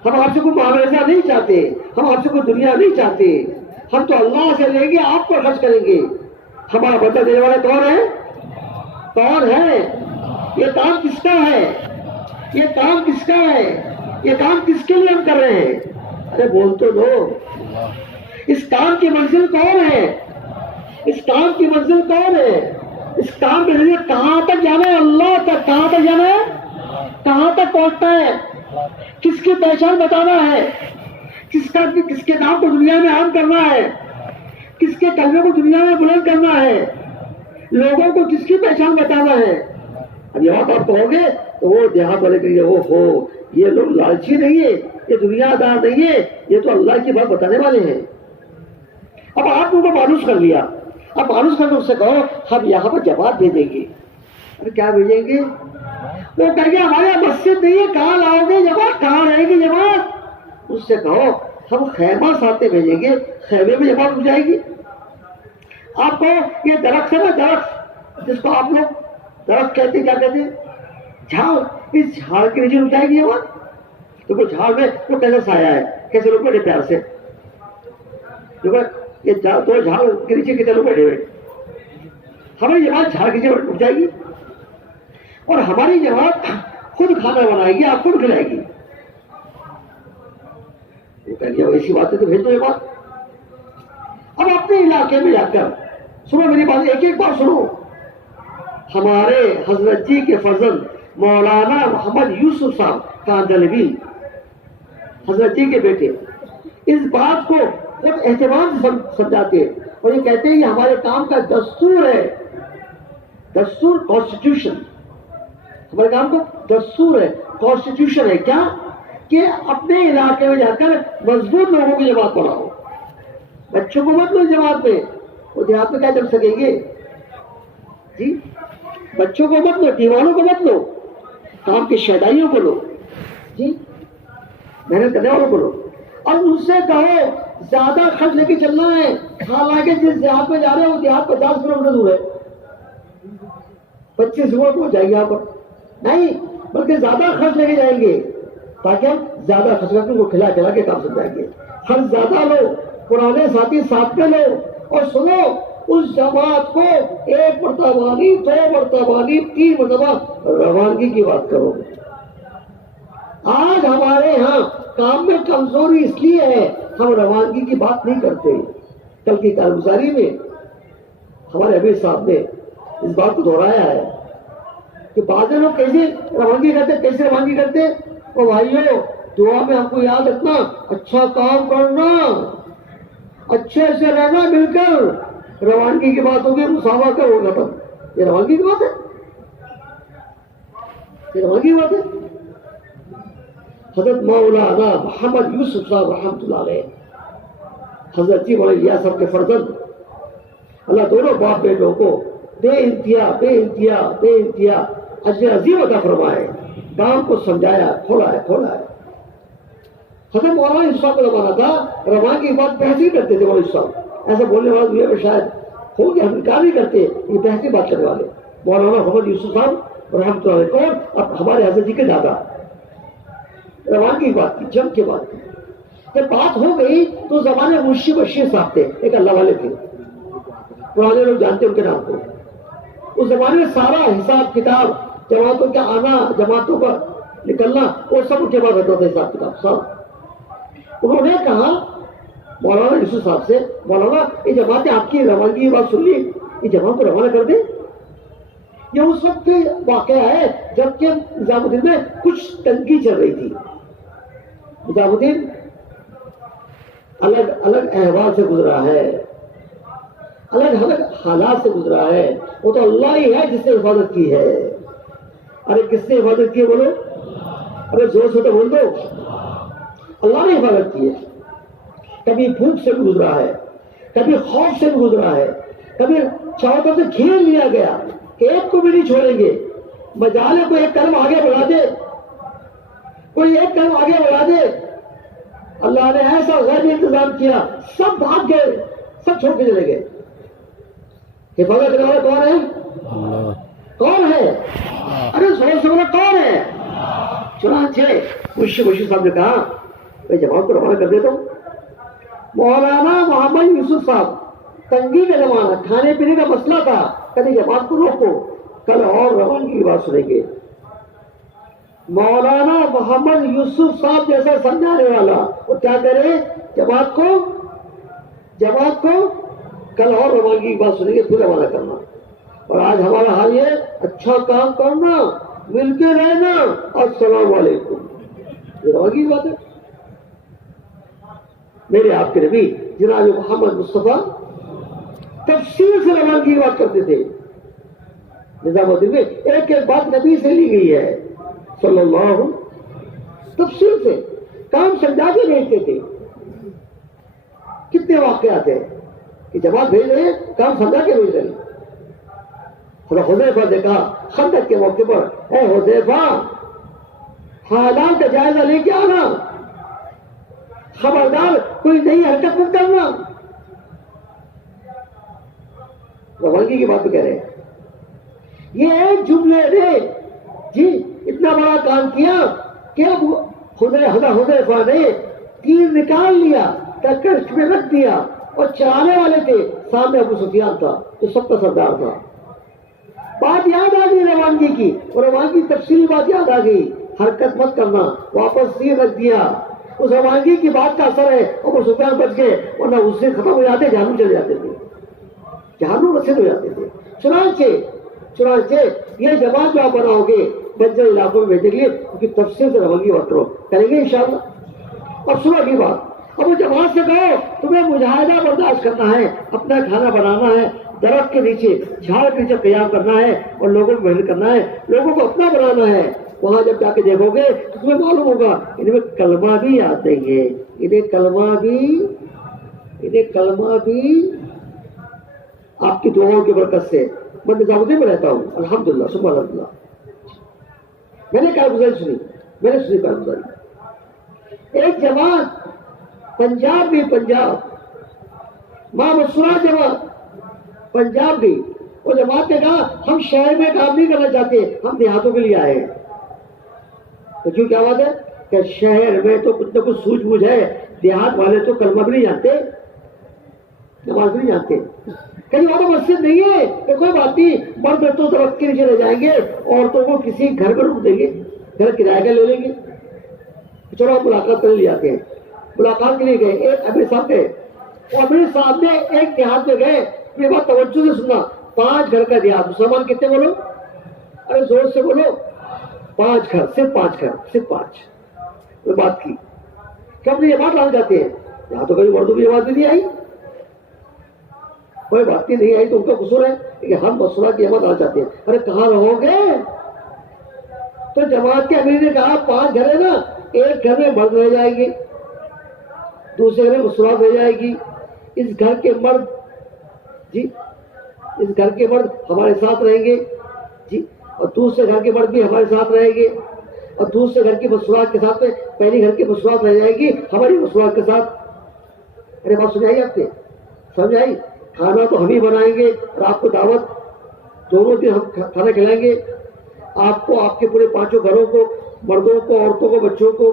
ہم آپ سے کوئی معاوضہ نہیں چاہتے، ہم آپ سے کوئی دنیا نہیں چاہتے، ہم تو اللہ سے لیں گے، آپ کو خرچ کریں گے۔ ہمارا بدلہ دینے والا کون ہے؟ کون ہے؟ یہ کام کس کا ہے؟ یہ کام کس کا ہے؟ یہ کام کس کے لیے ہم کر رہے ہیں؟ ارے بول تو دو، اس کام کی منزل کون ہے؟ اس کام کی منزل کون ہے؟ اس کام کے ذریعے کہاں تک جانا ہے؟ اللہ تک۔ کہاں تک جانا ہے؟ کہاں تک پہنچنا ہے؟ کس کی پہچان بتانا ہے؟ کس کے نام کو دنیا میں عام کرنا ہے؟ کس کے کلمے کو دنیا میں بلند کرنا ہے؟ لوگوں کو کس کی پہچان بتانا ہے؟ اب یہ بات آپ کہو گے تو وہ دیہات والے کے لیے وہ ہو، یہ لوگ لالچی نہیں ہے، یہ دنیا دار نہیں ہے، یہ تو اللہ کی بات بتانے والے ہیں۔ اب آپ ان کو مانوس کر لیا، اب مانوس کر کے اس سے کہو ہم یہاں پر جماعت بھیجیں گے۔ ارے کیا بھیجیں گے؟ وہ کہیں گے ہمارے یہاں مسجد نہیں ہے، کہاں لاؤ گے جماعت؟ کہاں رہے گی جماعت؟ اس سے کہو ہم خیمہ ساتھ بھیجیں گے، خیمے میں جماعت ہو جائے گی۔ آپ کو یہ درخت ہے نا، درخت جس کو آپ لوگ درخت کہتے کیا کہتے ہیں؟ جھاڑ، اس جھاڑ کے نیچے رک جائے گی جماعت۔ تو جھاڑ میں وہ کیسا سایہ ہے، کیسے لوگ بیٹھے پیار سے، یہ دو جھاڑ کے نیچے کتنے لوگ بیٹھے ہوئے، ہماری جماعت جھاڑ کے نیچے اٹھ جائے گی، اور ہماری جماعت خود کھانا بنائے گی، آپ خود کھلائے گی۔ وہ کہہ گیا ایسی بات ہے تو بھیج دو یہ بات۔ اب اپنے علاقے میں جا کر سنو میری بات، ایک ایک بات سنو۔ ہمارے حضرت جی کے فرزند مولانا محمد یوسف صاحب کاندھلوی، حضرت جی کے بیٹے، اس بات کو بہت اہتمام سے سمجھاتے ہیں اور یہ کہتے ہیں یہ ہمارے کام کا دستور ہے، دستور، کانسٹیٹیوشن، ہمارے کام کا دستور ہے، کانسٹیٹیوشن ہے۔ کیا کہ اپنے علاقے میں جا کر مضبوط لوگوں کی جماعت پڑھاؤ، بچوں کو مت لو جماعت میں، وہ دیہات میں کیا کر سکیں گے جی؟ بچوں کو مت لو، دیوانوں کو مت لو، کام کے شہدائیوں کو لو جی، محنت کرنے والوں کو لو، اور ان سے کہو زیادہ خرچ لے کے چلنا ہے۔ حالانکہ جس دیہات میں جا رہے ہیں وہ دیہات 50 کلومیٹر دور ہے، 25 منٹ پہنچ جائیں گے یہاں پر، نہیں بلکہ زیادہ خرچ لے کے جائیں گے تاکہ ہم زیادہ خرچ کر کے ان کو کھلا کھلا کے کام سمجھائیں گے۔ خرچ زیادہ لو، پرانے ساتھی ساتھ میں لو، اور سنو اس جماعت کو ایک مرتبہ نہیں، 2 مرتبہ نہیں، 3 مرتبہ روانگی کی بات کرو۔ آج ہمارے ہاں کام میں کمزوری اس لیے ہے ہم روانگی کی بات نہیں کرتے۔ کل کی کارگزاری میں ہمارے امیر صاحب نے اس بات کو دہرایا ہے کہ بعض لوگ کیسے روانگی کرتے، کیسے روانگی کرتے؟ او بھائیو دعا میں ہم کو یاد رکھنا، اچھا کام کرنا، اچھے سے رہنا مل کر، روانگی کی بات ہوگی مساوات کا ہوگا تب، یہ روانگی کی بات ہے، یہ روانگی کی بات ہے۔ حضرت مولانا محمد یوسف صاحب رحمۃ اللہ علیہ، حضرت جی مولانا صاحب کے فرزند، اللہ دونوں باپ بیٹوں کو بے انتہا اجر عظیم عطا فرمائے، کام کو سمجھایا، کھولا ہے۔ حضرت مولانا یوسف صاحب کا زمانہ تھا، روانگی کی بات بحث ہی کرتے تھے، مولانا یوسف صاحب ایسا بولنے والے دنیا میں شاید ہو گیا، ہم انکار نہیں کرتے، یہ بحث کی بات کرنے والے مولانا محمد یوسف صاحب رحمۃ اللہ علیہ، کون؟ اب ہمارے حضرت جی کے دادا، روانگی کی بات کی، جنگ کی بات کی۔ جب بات ہو گئی تو زمانے منشی بشیر صاحب تھے، ایک اللہ والے تھے، پرانے لوگ جانتے ان کے نام کو۔ اس زمانے میں سارا حساب کتاب، جماعتوں کا آنا، جماعتوں کا نکلنا، وہ سب ان کے بعد ہوتا تھا، حساب کتاب سب۔ انہوں نے کہا مولانا یوسف صاحب سے، مولانا یہ جماعتیں آپ کی روانگی کی بات سن لی، یہ جماعت کو روانہ کر دیں۔ یہ اس وقت واقعہ ہے جبکہ نظام الدین میں کچھ تنگی چل رہی تھی۔ نظام الدین الگ الگ احوال سے گزرا ہے، الگ الگ حالات سے گزرا ہے، وہ تو اللہ ہی ہے جس نے حفاظت کی ہے۔ ارے کس نے حفاظت کی ہے بولو؟ ارے زور سے تو بول دو، اللہ نے حفاظت کی ہے۔ کبھی بھوک سے بھی گزرا ہے، کبھی خوف سے بھی گزرا ہے، کبھی چاہتوں سے گھیر لیا گیا، ایک کو بھی نہیں چھوڑیں گے. مجالے کو ایک قدم آگے بڑھا دے، کوئی ایک قدم آگے بڑھا دے، اللہ نے ایسا غیبی انتظام کیا، سب بھاگ گئے، سب چھوڑ کے چلے گئے. حفاظت کرنے والا کون ہے؟ کون ہے؟ ارے زور سے بولا کون ہے؟ چنانچہ مشرف صاحب نے کہا میں جماعت کو روانہ کر دیتا ہوں. مولانا محمد یوسف صاحب، تنگی کا زمانہ، کھانے پینے کا مسئلہ تھا، کبھی جماعت کو روکو، کل اور روانگی کی بات سنیں گے. مولانا محمد یوسف صاحب جیسا سمجھانے والا وہ کیا کرے؟ جماعت کو کل اور روانگی کی بات سنیں گے، پھر روانہ کرنا. اور آج ہمارا حال یہ اچھا کام کرنا، مل کے رہنا، السلام علیکم، یہ روانگی کی بات ہے. میرے آپ کے نبی جناب محمد مصطفیٰ تفصیل سے روانگی کی بات کرتے تھے. نظام الدین میں ایک ایک بات نبی سے لی گئی ہے صلی اللہ، تفصیل سے کام سمجھا کے بھیجتے تھے. کتنے واقعات ہیں کہ جماعت بھیج رہے ہیں، کام سمجھا کے بھیج رہے ہیں. حذیفہ نے کہا خندق کے موقع پر، اے حذیفہ حالات کا جائزہ لے کے آنا، خبردار کوئی نئی حرکت مت کرنا. روانگی کی بات بھی کہہ رہے ہیں. یہ ایک جملے نے جی اتنا بڑا کام کیا کہ اب حذیفہ نے تیر نکال لیا، کش میں رکھ دیا، اور چلانے والے تھے سامنے ابو سفیان تھا جو سب کا سردار تھا. بات یاد آ گئی روانگی کی، اور روانگی تفصیلی بات یاد آ گئی. حرکت مت کرنا، واپس تیر رکھ دیا. اس روانگی کی بات کا اثر ہے ابو سفیان بچ گئے، ورنہ اس سے ختم ہو جاتے، جہنم چلے جاتے تھے، جہنم رسید ہو جاتے تھے. چنانچہ یہ جماعت جو آپ بناؤ گے بنجر علاقوں میں بھیجیں گے، ان کی تفصیل سے روانگی بات کرو، کریں گے انشاءاللہ. اور سنو کی بات، اب وہ جماعت سے کہو تمہیں مجاہدہ برداشت کرنا ہے، اپنا کھانا بنانا ہے، درخت کے نیچے، جھاڑ کے نیچے قیام کرنا ہے، اور لوگوں کو محنت کرنا ہے، لوگوں کو اپنا بنانا ہے. وہاں جب جا کے دیکھو گے تو تمہیں معلوم ہوگا انہیں کلمہ بھی یاد دیں گے، انہیں کلمہ بھی آپ کی دعاؤں کی برکت سے. میں نظام الدین میں رہتا ہوں الحمدللہ سبحان اللہ. میں نے کارگزاری سنی کارگزاری. ایک جماعت پنجاب ماں مسورا جماعت پنجاب گئی. وہ جماعت نے کہا ہم شہر میں کام نہیں کرنا چاہتے، ہم دیہاتوں کے لیے آئے ہیں. تو کیوں کیا بات ہے کہ شہر میں تو کچھ نہ کچھ سوجھ بوجھ ہے، دیہات والے تو کلمہ بھی نہیں جانتے، نماز بھی نہیں جانتے. کہیں وہاں مسجد نہیں ہے کہ کوئی بات نہیں، مرد تو درخت کے نیچے رہ جائیں گے، عورتوں کو کسی گھر میں روک دیں گے، گھر کرایہ کا لے لیں گے. چلو ہم ملاقات کرنے لے آتے ہیں. ملاقات کے لیے گئے، ایک امیر صاحب گئے، اور امیر صاحب نے ایک دیہات میں گئے. میری بات توجہ سے سننا، 5 گھر کا دیہات. مسلمان کتنے بولو؟ ارے زور سے بولو. 5 گھر، صرف 5. بات کی کہ ہم نے یہ بات لانا چاہتے ہیں. یہاں تو کبھی اردو کی آواز بھی نہیں آئی، کوئی بات نہیں آئی تو ان کا قصور ہے کہ ہم مسئلہ کی احمد لانا چاہتے ہیں. ارے کہاں رہو گے؟ تو جماعت کے امیر نے کہا 5 گھر ہے نا، ایک گھر میں مرد رہ جائے گی، دوسرے گھر میں مسلمان رہ جائے گی. اس گھر کے مرد ہمارے ساتھ رہیں گے جی، اور دوسرے گھر کے مرد بھی ہمارے ساتھ رہیں گے، اور دوسرے گھر کی مسلمان کے ساتھ پہلی گھر کی مسلمان رہ جائے گی ہماری مسلمان کے ساتھ. ارے بات سمجھائی آپ نے؟ سمجھ آئی؟ کھانا تو ہم ہی بنائیں گے، اور آپ کو دعوت دونوں دن ہم کھانا کھلائیں گے، آپ کو، آپ کے پورے 5 گھروں کو، مردوں کو، عورتوں کو، بچوں کو.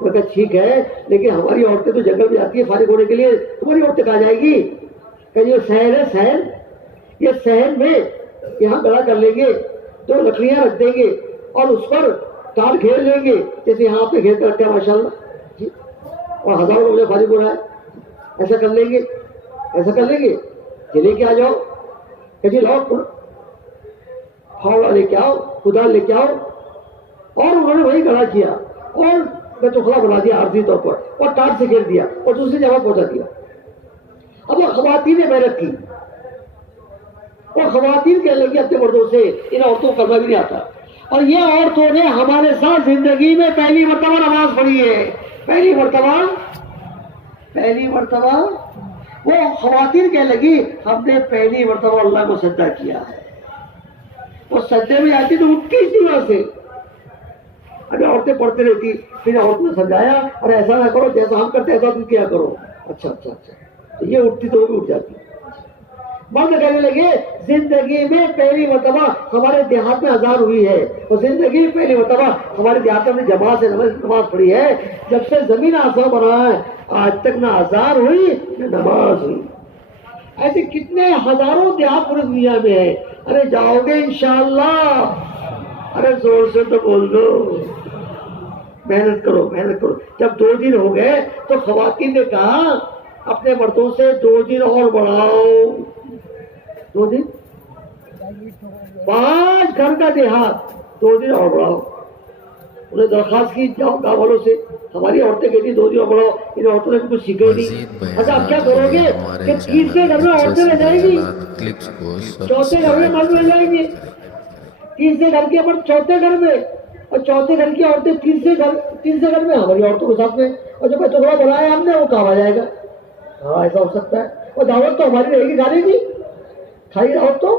میں کہا ٹھیک ہے، لیکن ہماری عورتیں تو جنگل میں جاتی ہے فارغ ہونے کے لیے، ہماری عورتیں کہاں جائے گی؟ کہ یہ شہر ہے، شہر، یہ شہر میں یہاں کھڑا کر لیں گے، 2 لکڑیاں رکھ دیں گے، اور اس پر تار گھیر لیں گے جیسے یہاں پہ گھیر کر رکھتے ہیں ماشاء اللہ جی، اور ہزاروں لوگ مجھے فارغ ہو رہا ہے. ایسا کر لیں گے، یہ لے کے آ جاؤ. کہ جی لاؤ پھاوڑا لے کے آؤ، کدال لے کے آؤ. اور انہوں نے وہی کھڑا کیا، اور میں تو کھڑا بنا دیا عارضی طور پر، اور تار سے گھیر دیا، اور دوسری جگہ پہنچا دیا. اب وہ خواتین نے محنت کی، اور خواتین کہنے لگی اپنے مردوں سے ان عورتوں کو کرنا بھی نہیں آتا. اور یہ عورتوں نے ہمارے ساتھ زندگی میں پہلی مرتبہ نماز پڑھی ہے، پہلی مرتبہ. وہ خواتین کہنے لگی ہم نے پہلی مرتبہ اللہ کو سجدہ کیا ہے. وہ سجدے میں آتی تو اٹھتی تھی وہاں سے. ابھی عورتیں پڑھتے رہتی, پھر عورتوں نے سمجھایا اور ایسا نہ کرو جیسا ہم کرتے ایسا تم کیا کرو. اچھا اچھا اچھا, تو یہ اٹھتی تو وہ بھی اٹھ جاتی. مرد کہنے لگے زندگی میں پہلی مرتبہ ہمارے دیہات میں اذان ہوئی ہے, اور زندگی میں پہلی مرتبہ ہمارے دیہات میں جماعت سے نماز پڑھی ہے. جب سے زمین آسمان بنا ہے آج تک نہ اذان ہوئی نہ نماز ہوئی. ایسے کتنے ہزاروں دیہات پوری دنیا میں ہے. ارے جاؤ گے انشاءاللہ؟ ارے زور سے تو بول دو, محنت کرو محنت کرو. جب 2 دن ہو گئے تو خواتین نے کہا اپنے مردوں سے 2 دن اور بڑھاؤ. 2 دن 5 گھر کا دیہات 2 دن اور بڑھاؤ. انہیں درخواست کی جاؤ گاؤں والوں سے, ہماری عورتیں کہتی 2 دن اور بڑھاؤ, ان عورتوں نے کچھ سیکھے نہیں. اچھا آپ کیا کرو گے کہ تیسرے گھر میں عورتیں رہ جائیں گی, چوتھے گھر میں مرد رہ جائیں گے, تیسرے گھر کے مرد چوتھے گھر میں, اور چوتھے گھر کی عورتیں تیسرے گھر میں ہماری عورتوں کے ساتھ میں, اور جو ٹکڑا بنایا ہم نے وہ کہا جائے گا. ہاں ایسا ہو سکتا ہے. اور دعوت تو ہماری رہے گی کھانے کی, کھائی دعوت تو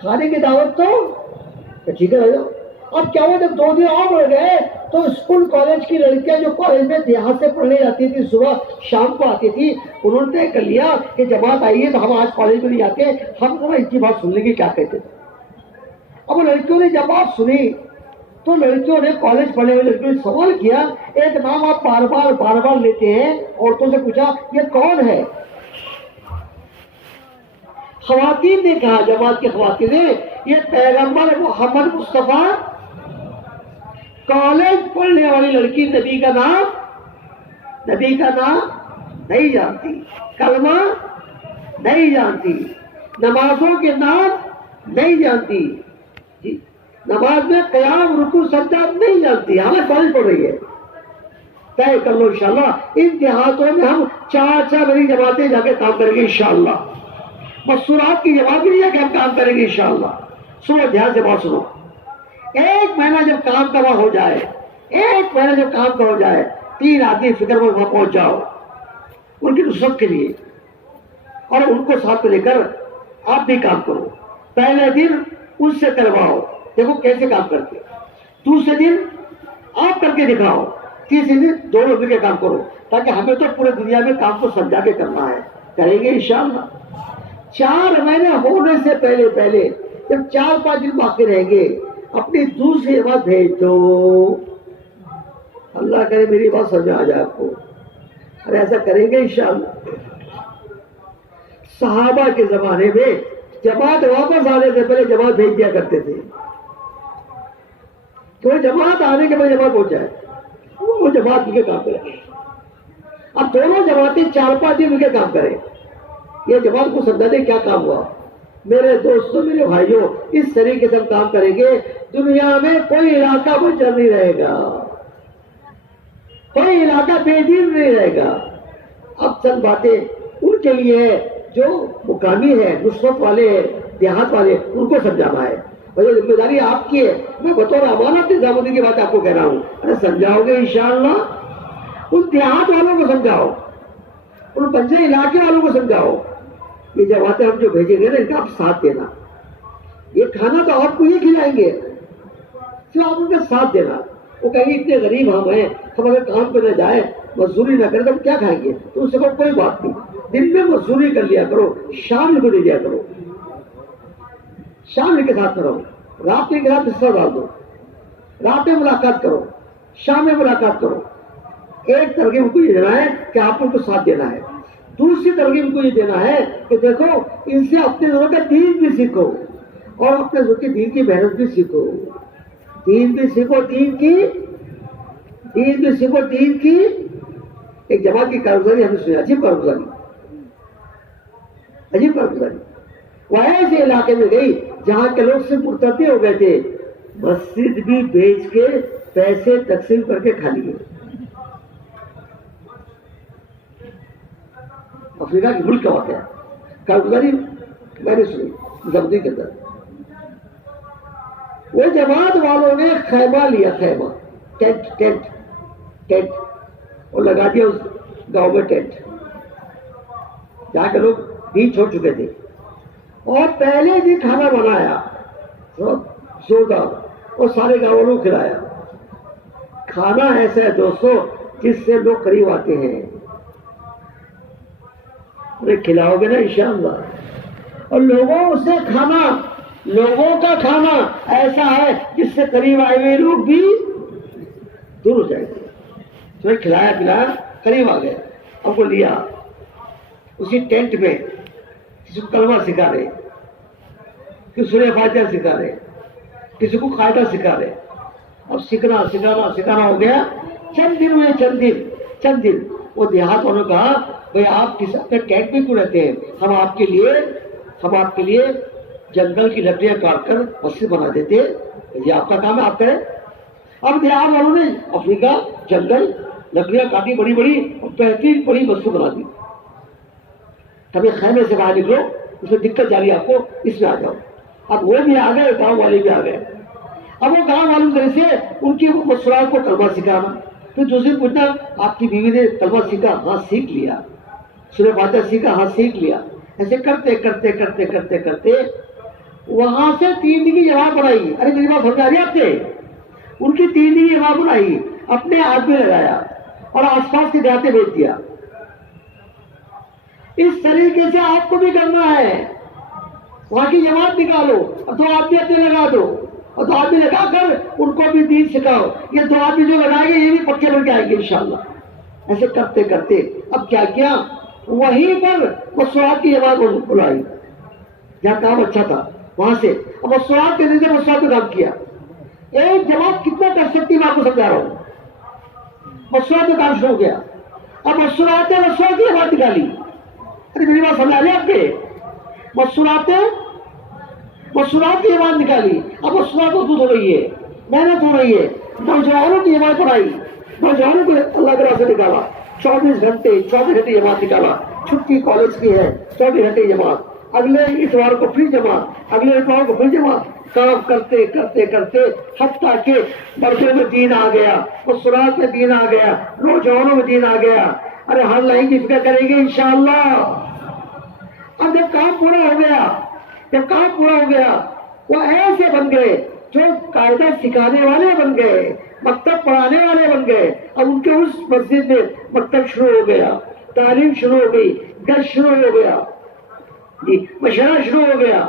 کھانے کی دعوت تو ٹھیک ہے رہ جاؤ. اب کیا ہوا جب 2 دن اور بڑھ گئے تو اسکول کالج کی لڑکیاں جو کالج میں دیہات سے پڑھنے جاتی تھی صبح شام کو آتی تھی, انہوں نے طے کر لیا کہ جماعت آئی ہے تو ہم آج کالج میں نہیں جاتے, ہم ذرا اس کی بات سن لیں گے کیا کہتے تھے. اب وہ لڑکیوں نے جب بات سنی تو لڑکیوں نے کالج پڑھنے والے لڑکیوں نے سوال کیا, ایک نام آپ بار بار لیتے ہیں. عورتوں سے پوچھا یہ کون ہے؟ خواتین نے کہا, جماعت کی خواتین نے, یہ پیغمبر محمد مصطفیٰ. کالج پڑھنے والی لڑکی نبی کا نام نہیں جانتی, کلمہ نہیں جانتی, نمازوں کے نام نہیں جانتی, نماز میں قیام رکوع سجدہ نہیں جانتی, ہمیں کالج پڑھ رہی ہے. طے کر لو انشاءاللہ ان دیہاتوں میں ہم 4 بڑی جماعتیں جا کے کام کریں گے انشاءاللہ. مستورات کی جماعت بھی جا کے ہم کام کریں گے انشاءاللہ. سنو دھیان سے بات سنو. 1 مہینہ جب کام کا ہو جائے, 1 مہینہ جب کام کا ہو جائے, 3 آدمی فکر میں وہاں پہنچ جاؤ ان کی نصرت کے لیے, اور ان کو ساتھ لے کر آپ بھی کام کرو. پہلے دن ان سے کرواؤ, دیکھو کیسے کام کرتے. دوسرے دن آپ کر کے دکھاؤ. تیسرے دن دونوں مل کے کام کرو, تاکہ ہمیں تو پورے دنیا میں کام کو سمجھا کے کرنا ہے. کریں گے انشاءاللہ. 4 مہینے ہونے سے پہلے جب 4-5 دن باقی رہیں گے اپنی دوسری بات بھیج دو. اللہ کرے میری بات سمجھ آ جائے آپ کو. اور ایسا کریں گے انشاءاللہ. صحابہ کے زمانے میں جماعت واپس آنے سے پہلے جماعت بھیج دیا کرتے تھے, تو جماعت آنے کے بعد جماعت پہنچ جائے, وہ جماعت مل کے کام کریں. اب دونوں جماعتیں 4-5 دن مل کے کام کریں. یہ جماعت کو سمجھانے کیا کام ہوا. میرے دوستوں میرے بھائیوں, اس طریقے سے ہم کام کریں گے دنیا میں کوئی علاقہ بچر نہیں رہے گا, کوئی علاقہ بے دین نہیں رہے گا. اب چند باتیں ان کے لیے جو مقامی ہے, نصرت والے ہیں, دیہات والے, ان کو سمجھانا ہے. اور ذمہ داری آپ کی ہے. میں بطور امانت نظام الدین کی بات آپ کو کہہ رہا ہوں. ارے سمجھاؤ گے انشاءاللہ. ان دیہات والوں کو سمجھاؤ, ان پنجے علاقے والوں کو سمجھاؤ. یہ جماعتیں ہم جو بھیجیں گے نا ان کا آپ ساتھ دینا. یہ کھانا تو آپ کو یہ کھلائیں گے, صرف آپ ان کا ساتھ دینا. وہ کہیں گے اتنے غریب ہم ہیں, ہم اگر کام پہ نہ جائیں, مزدوری نہ کریں تو ہم کیا کھائیں گے. تو اس سے کوئی بات نہیں, دن میں مزدوری کر لیا کرو, شام کو دے دیا کرو, شام کے ساتھ کرو, رات کے ساتھ بستر ڈال دو, رات میں ملاقات کرو, شام میں ملاقات کرو. ایک ترغیب ان کو یہ دینا ہے کہ آپ ان کو ساتھ دینا ہے. دوسری ترغیب ان کو یہ دینا ہے کہ دیکھو ان سے اپنے لوگوں کا دین بھی سیکھو, اور اپنے لوگوں کے دین کی محنت بھی سیکھو. دین بھی سیکھو, دین بھی سیکھو, دین کی. ایک جماعت کی کارگزاری ہم نے سنی, عجیب کارگزاری. وہ ایسے علاقے میں گئی جہاں کے لوگ صرف مرتد ہو گئے تھے, مسجد بھی بیچ کے پیسے تقسیم کر کے کھا لیے. افریقہ کے ملک کا واقعہ کارگزاری میں نے سنی زبدی کے اندر. وہ جماعت والوں نے خیمہ لیا, خیمہ, ٹینٹ, اور لگا دیا اس گاؤں میں ٹینٹ. جہاں کے لوگ دین چھوڑ چکے تھے، اور پہلے دن کھانا بنایا زوردار اور سارے گاؤں والوں کو کھلایا. کھانا ایسا ہے دوستو جس سے لوگ قریب آتے ہیں. انہیں کھلاؤ گے نا انشاءاللہ. اور لوگوں سے کھانا، لوگوں کا کھانا ایسا ہے جس سے قریب آئے ہوئے لوگ بھی دور ہو جائیں گے. تمہیں کھلایا پلایا، قریب آ گیا، اب کو لیا اسی ٹینٹ میں، کسی کو کلمہ سکھا رہے، کسی سورہ فاتحہ سکھا رہے، کسی کو قاعدہ سکھا رہے. اب سکھانا ہو گیا. چند دن ہوئے، چند دن وہ دیہات والوں نے کہا بھائی آپ کس اپنے ٹینٹ میں کیوں رہتے ہیں، ہم آپ کے لیے جنگل کی لکڑیاں کاٹ کر مسجد بنا دیتے، یہ آپ کا کام ہے، آپ کریں. اب دیہات والوں نے افریقہ جنگل لکڑیاں کاٹی، بڑی بڑی بہترین بڑی مسجد بنا دی. کبھی خیمے سے باہر نکلو، اس میں دقت جا رہی ہے آپ کو، اس میں آ جاؤ. اب وہ بھی آ گئے، گاؤں والے بھی آ گئے. اب وہ گاؤں والوں کی طرح سے ان کی مسئلات کو کلمہ سکھانا. پھر دوسری پوچھنا آپ کی بیوی نے کلمہ سیکھا؟ ہاں سیکھ لیا. سورہ فاتحہ سیکھا؟ ہاں سیکھ لیا. ایسے کرتے وہاں سے 3 دن کی جماعت بنائی. ارے میری بات سمجھا رہی آپ سے؟ ان کی 3 دن کی جماعت بنائی، اپنے آدمی لگایا اور آس پاس کے دیہاتے بھیج دیا. اس طریقے سے آپ کو بھی کرنا ہے. وہاں کی جماعت نکالو اور 2 آدمی اپنے لگا دو، اور 2 آدمی لگا کر ان کو بھی دین سکھاؤ. یہ 2 آدمی جو لگائیں گے یہ بھی پکے بن کے آئیں گے انشاءاللہ. ایسے کرتے اب کیا کیا، وہیں پر مسورات کی جماعت بلائی جہاں کام اچھا تھا وہاں سے. اب مسورات کے ذریعے مسورات کا کام کیا. ایک جماعت کتنا کر سکتی میں آپ کو سمجھا رہا ہوں. مسورات کا کام شروع ہو گیا. اب مسورات کی جماعت نکالی. ارے میری بات سمجھا رہے آپ کے؟ مسورات کی جماعت نکالی. اب مسورات کو دودھ ہو رہی ہے، محنت ہو رہی ہے. نوجوانوں کی جماعت بنائی، نوجوانوں کو اللہ کے راستے نکالا. 24 گھنٹے جماعت نکالا. چھٹی کالج کی ہے، 24 گھنٹے جماعت. اگلے اتوار کو پھر جماعت، اگلے اتوار کو پھر جماعت. کام کرتے حتیٰ کہ مردوں میں دین آ گیا، مسورات میں دین آ گیا، نوجوانوں میں دین آ گیا. ارے ہر لائن کی فکر کریں گے انشاءاللہ. اب جب کام پورا ہو گیا وہ ایسے بن گئے جو قاعدہ سکھانے والے بن گئے، مکتب پڑھانے والے بن گئے. اب ان کے اس مسجد میں مکتب شروع ہو گیا، تعلیم شروع ہو گئی، درس شروع ہو گیا، مشورہ شروع ہو گیا،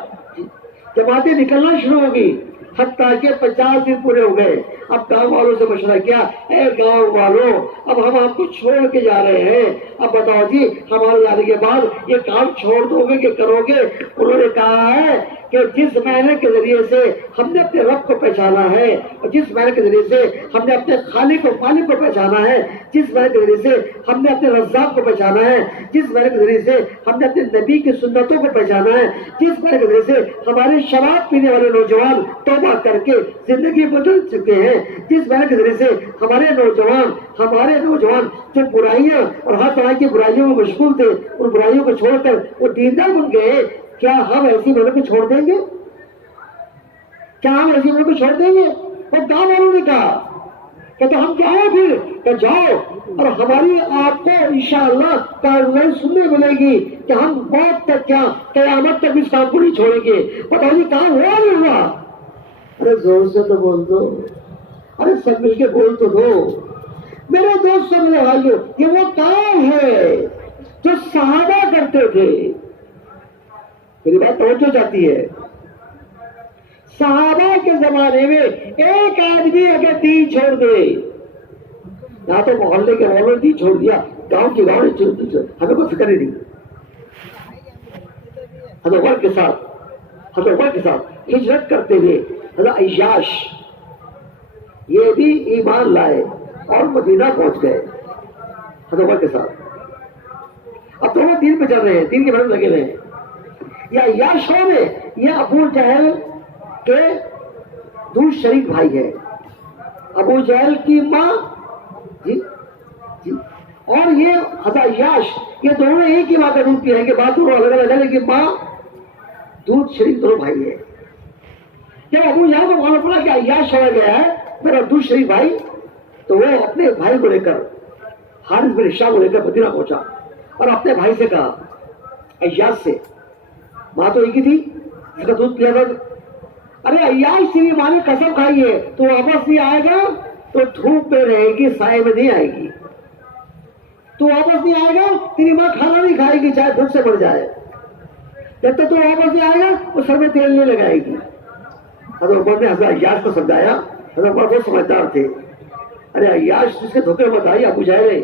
جماعتیں نکلنا شروع ہو گئی. حتیٰ کہ 50 دن پورے ہو گئے. اب گاؤں والوں سے مشورہ کیا، اے گاؤں والوں اب ہم آپ کو چھوڑ کے جا رہے ہیں، اب بتاؤ جی ہمارے جانے کے بعد یہ کام چھوڑ دو گے کہ کرو گے؟ انہوں نے کہا ہے کہ جس معنی کے ذریعے سے ہم نے اپنے رب کو پہچانا ہے، اور جس معنی کے ذریعے سے ہم نے اپنے خالق و مالک کو پہچانا ہے، جس معنی کے ذریعے سے ہم نے اپنے رزاق کو پہچانا ہے، جس معنی کے ذریعے سے ہم نے اپنے نبی کی سنتوں کو پہچانا ہے، جس معنی کے ذریعے سے ہمارے شراب پینے والے نوجوان توبہ کر کے زندگی بدل چکے ہیں، جس معنی کے ذریعے سے ہمارے نوجوان جو برائیاں اور ہر طرح کی برائیوں میں مشغول تھے، ان برائیوں کو چھوڑ کر وہ دیندار بن گئے. کیا ہم ایسی ملک کو چھوڑ دیں گے؟ وہ گاؤں والوں نے کہا کہ تو ہم جائیں پھر کہ جاؤ، اور ہماری آپ کو انشاءاللہ کارروائی سننے ملے گی کہ ہم موت تک کیا قیامت تک اس کام کو نہیں چھوڑیں گے. پتہ نہیں کام ہوا نہیں ہوا. ارے زور سے تو بول دو، ارے سب مل کے بول تو دو. میرے دوستوں، میرے بھائیوں، یہ وہ کام ہے جو صحابہ کرتے تھے. میری بات توجہ جاتی ہے. صحابہ کے زمانے میں ایک آدمی اگر دین چھوڑ دے، نہ تو محلے کے والوں نے دین چھوڑ دیا، گاؤں کے گاؤں نے چھوڑ دیا، ہمیں کوئی فکر ہی نہیں. حضرت عمر کے ساتھ ہجرت کرتے ہوئے حضرت عیاش یہ بھی ایمان لائے اور مدینہ پہنچ گئے حضرت عمر کے ساتھ. اب تو وہ دین پہ چل رہے ہیں، دین کے بارے میں لگے ہوئے ہیں. یا عیاش میں یہ ابو جہل کے دور شریک بھائی ہے. ابو جہل کی ماں جی اور یہ حضرت عیاش، یہ دونوں ایک ہی ماں کا دودھ پی رہے ہیں کہ بات دونوں الگ الگ ہے، لیکن ماں دودھ شریک دونوں بھائی ہے. جب ابو جہل کو معلوم پڑا کہ عیاش چلا گیا ہے میرا دودھ شریک بھائی، تو وہ اپنے بھائی کو لے کر حارث بن ہشام کو لے کر مدینہ پہنچا اور اپنے بھائی سے کہا عیاش سے، ماں تو ایک ہی تھی اس کا دودھ پیا تھا. ارے عیاش تیری ماں نے قسم کھائی ہے تو واپس نہیں آئے گا تو دھوپ میں رہے گی، سائے میں نہیں آئے گی. تو واپس نہیں آئے گا تیری ماں کھانا نہیں کھائے گی چاہے بھوک سے مر جائے. جب تک تو واپس نہیں آئے گا وہ سر میں تیل نہیں لگائے گی. حضرت عمر نے حضرت عیاش کو سمجھایا. حضرت عمر بہت سمجھدار تھے. ارے عیاش جس کے دھوکے مت آئی، ابو جہل ہے،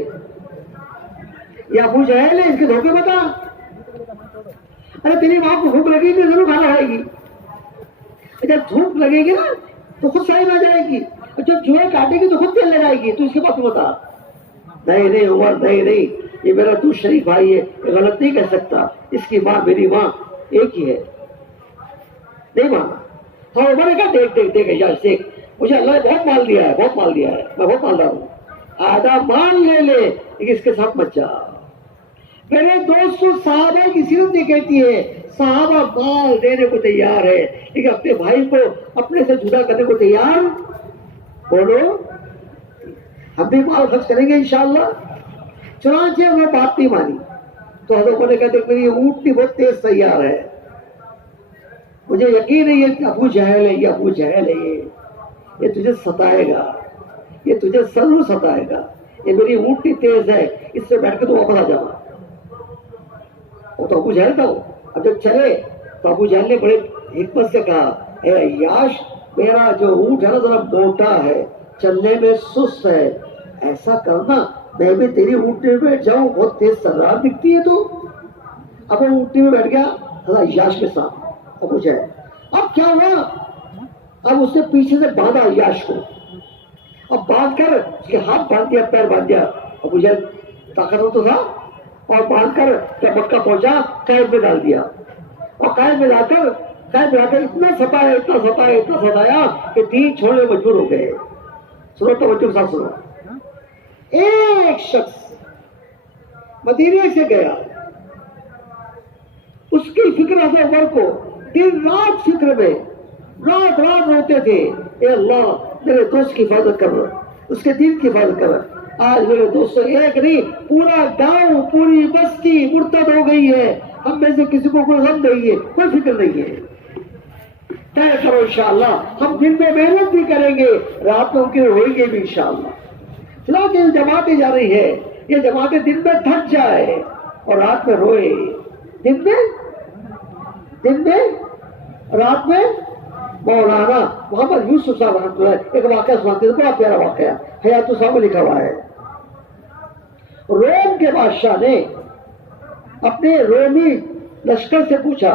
یہ ابو جہل ہے، اس کے دھوکے مت آ. ارے تیری ماں کو بھوک لگے گی ضرور کھانا کھائے گی. جب بھوک لگے گی نا تو خود صحیح میں جائے گی، اور جب جوئے کاٹے گی تو خود تیل لگائے گی. تو اس کے پاس بتا. نہیں عمر نہیں، یہ میرا تو شریف بھائی ہے، یہ غلط نہیں کہہ سکتا. اس کی ماں میری ماں ایک ہی ہے. نہیں مانا. ہاں عمر نے کہا دیکھ عیاش دیکھ، مجھے اللہ نے بہت مال دیا ہے، بہت مال دیا ہے، میں بہت مالدار ہوں. آدھا مال لے لے لیکن اس کے ساتھ مت جا. میرے دوستوں صحابہ کی سیرت یہ کہتی ہے صحابہ مال دینے کو تیار ہے لیکن اپنے بھائی کو اپنے سے جدا کرنے کو تیار. بولو ہم بھی مال خرچ کریں گے انشاءاللہ. چنانچہ انہوں نے بات نہیں مانی تو حضرت نے کہتے میری اونٹنی بہت تیز تیار ہے، مجھے یقین ہے یہ ابو جہل ہے، یہ ابو جہل ہے، یہ تجھے ستائے گا، یہ تجھے ضرور ستائے گا. یہ میری اونٹنی تیز ہے، اس سے بیٹھ کے تو واپس آ جانا. وہ تو ابو جہل تھا. وہ اب جب چلے تو ابو جہل نے بڑے حکمت سے کہا اے عیاش میرا جو اونٹ ہے نا ذرا موٹا ہے، چلنے میں سست ہے، ایسا کرنا میں بھی تیری اونٹنی میں بیٹھ جاؤں، بہت تیز سرار دکھتی ہے تو. اب وہ اونٹنی میں بیٹھ گیا حضرت عیاش کے ساتھ ابو جہل. اب کیا ہوا، اب اس نے پیچھے سے باندھا عیاش کو. اب باندھ کر اس کے ہاتھ باندھ دیا، پیر باندھ دیا. ابو جہل طاقتور تو تھا، اور باندھ کر جب مکہ پہنچا قید میں ڈال دیا. اور قید میں لا کر اتنا ستایا کہ دین چھوڑنے مجبور ہو گئے. سنو توجہ کے ساتھ سنو. ایک شخص مدینے سے گیا، اس کی فکر حضرت عمر کو دن رات فکر میں، رات روتے تھے اے اللہ میرے دوست کی حفاظت کر، اس کے دین کی حفاظت کر. آج میرے دوستوں ایک نہیں پورا گاؤں پوری بستی مرتد ہو گئی ہے. ہم میں سے کسی کو کوئی غم نہیں ہے، کوئی فکر نہیں ہے. طے کرو انشاءاللہ ہم دن میں محنت بھی کریں گے، رات میں ممکن ہوئیں گے بھی انشاءاللہ. لیکن جماعتیں جا رہی ہے، یہ جماعتیں دن میں تھک جائے اور رات میں روئے. دن میں رات میں مولانا محمد یوسف صاحب رحمۃ اللہ ایک واقعہ سناتے ہیں، بڑا پیارا واقعہ حیات صاحب میں لکھا ہوا ہے. روم کے بادشاہ نے اپنے رومی لشکر سے پوچھا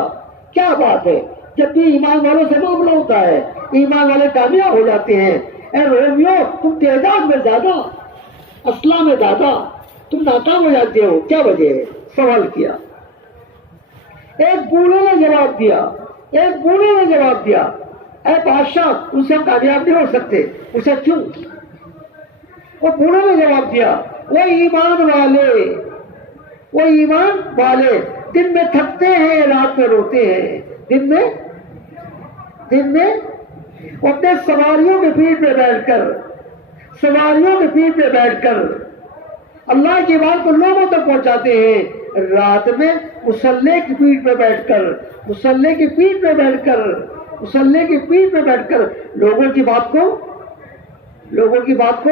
کیا بات ہے، جب بھی ایمان والوں سے معاملہ ہوتا ہے ایمان والے کامیاب ہو جاتے ہیں، اے رومیو تم تعداد میں زیادہ اسلحہ میں زیادہ تم ناکام ہو جاتے ہو، کیا وجہ ہے؟ سوال کیا. ایک بوڑھے نے جواب دیا اے بادشاہ ان سے ہم کامیاب نہیں ہو سکتے. اسے کیوں؟ وہ بوڑھے نے جواب دیا وہ ایمان والے دن میں تھکتے ہیں رات میں روتے ہیں. دن میں وہ اپنے سواریوں کے پیٹھ پہ بیٹھ کر اللہ کی بات کو لوگوں تک پہنچاتے ہیں. رات میں مسلح کی پیٹھ پہ بیٹھ کر لوگوں کی بات کو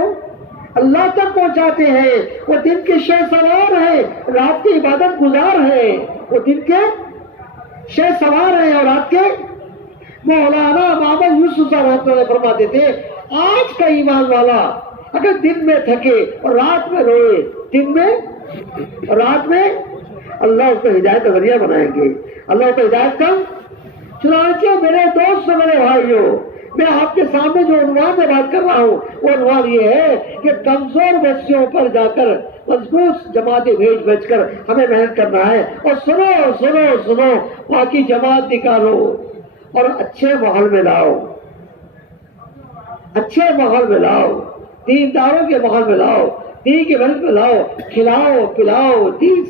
اللہ تک پہنچاتے ہیں. وہ دن کے شہ سوار ہیں، رات کی عبادت گزار ہیں. وہ دن کے شہ سوار ہیں اور رات کے مولانا محمد یوسف صاحب فرماتے تھے آج کا ایمان والا اگر دن میں تھکے اور رات میں روئے، رات میں اللہ اس کو ہدایت کا ذریعہ بنائیں گے. اللہ اس کو ہدایت کا. چنانچہ میرے دوست میرے بھائیوں میں آپ کے سامنے جو عنوان میں بات کر رہا ہوں وہ عنوان یہ ہے کہ کمزور بستیوں پر جا کر مضبوط جماعتیں بھیج کر ہمیں محنت کرنا ہے. اور سنو باقی جماعت نکالو اور اچھے ماحول میں لاؤ، دینداروں کے ماحول میں لاؤ، دین کے محنت میں لاؤ، کھلاؤ پلاؤ دین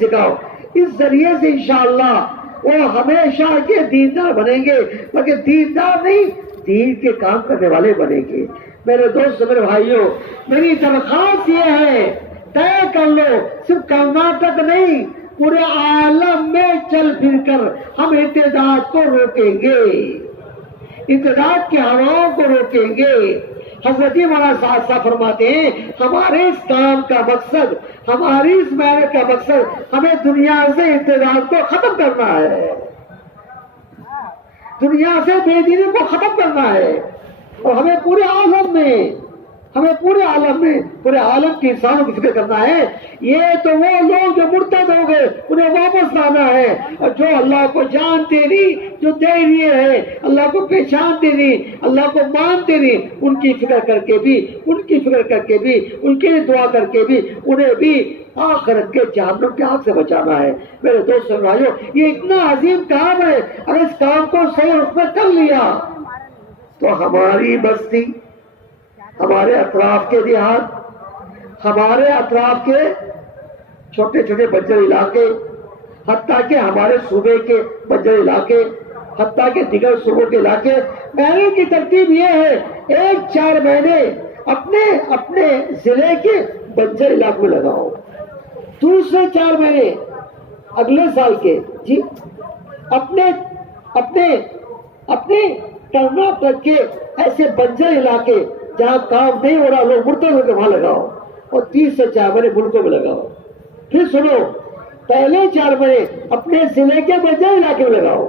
سکھاؤ. اس ذریعے سے انشاءاللہ وہ ہمیشہ کے دیندار بنیں گے، مگر دیندار نہیں دین کے کام کرنے والے بنیں گے. میرے دوست میرے بھائیوں میری درخواست یہ ہے طے کر لو صرف کرناٹک نہیں پورے عالم میں چل پھر کر ہم ارتداد کو روکیں گے، ارتداد کے ہواؤں کو روکیں گے۔ حضرت مولانا صاحب فرماتے ہیں ہمارے اس کام کا مقصد، ہماری اس محنت کا مقصد ہمیں دنیا سے ارتداد کو ختم کرنا ہے، دنیا سے بے دینی کو ختم کرنا ہے، اور ہمیں پورے عالم میں پورے عالم کے انسانوں کی فکر کرنا ہے۔ یہ تو وہ لوگ جو مرتد ہو گئے انہیں واپس لانا ہے، اور جو اللہ کو جانتے نہیں، جو دے دیے ہیں، اللہ کو پہچانتے نہیں، اللہ کو مانتے نہیں، ان کی فکر کر کے بھی ان کے لیے دعا کر کے بھی انہیں بھی آخرت کے جہنم کے آگ سے بچانا ہے۔ میرے دوستو بھائیو، یہ اتنا عظیم کام ہے، اگر اس کام کو صحیح رخ میں کر لیا تو ہماری بستی، ہمارے اطراف کے دیہات، ہمارے اطراف کے چھوٹے چھوٹے بنجر علاقے، حتیٰ کہ ہمارے صوبے کے بنجر علاقے، حتیٰ کہ دیگر صوبوں کے علاقے، مہینے کی ترتیب یہ ہے 1-4 مہینے اپنے ضلع کے بنجر علاقوں میں لگاؤ، دوسرے 4 مہینے اگلے سال کے جی اپنے کرناٹک کے ایسے بنجر علاقے جہاں کام نہیں ہو رہا، لوگ مرتد ہو کے وہاں لگاؤ، اور 30 سے 4 مہینے ملکوں میں لگاؤ۔ پھر سنو، پہلے 4 مہینے اپنے ضلع کے بنجر علاقے میں لگاؤ،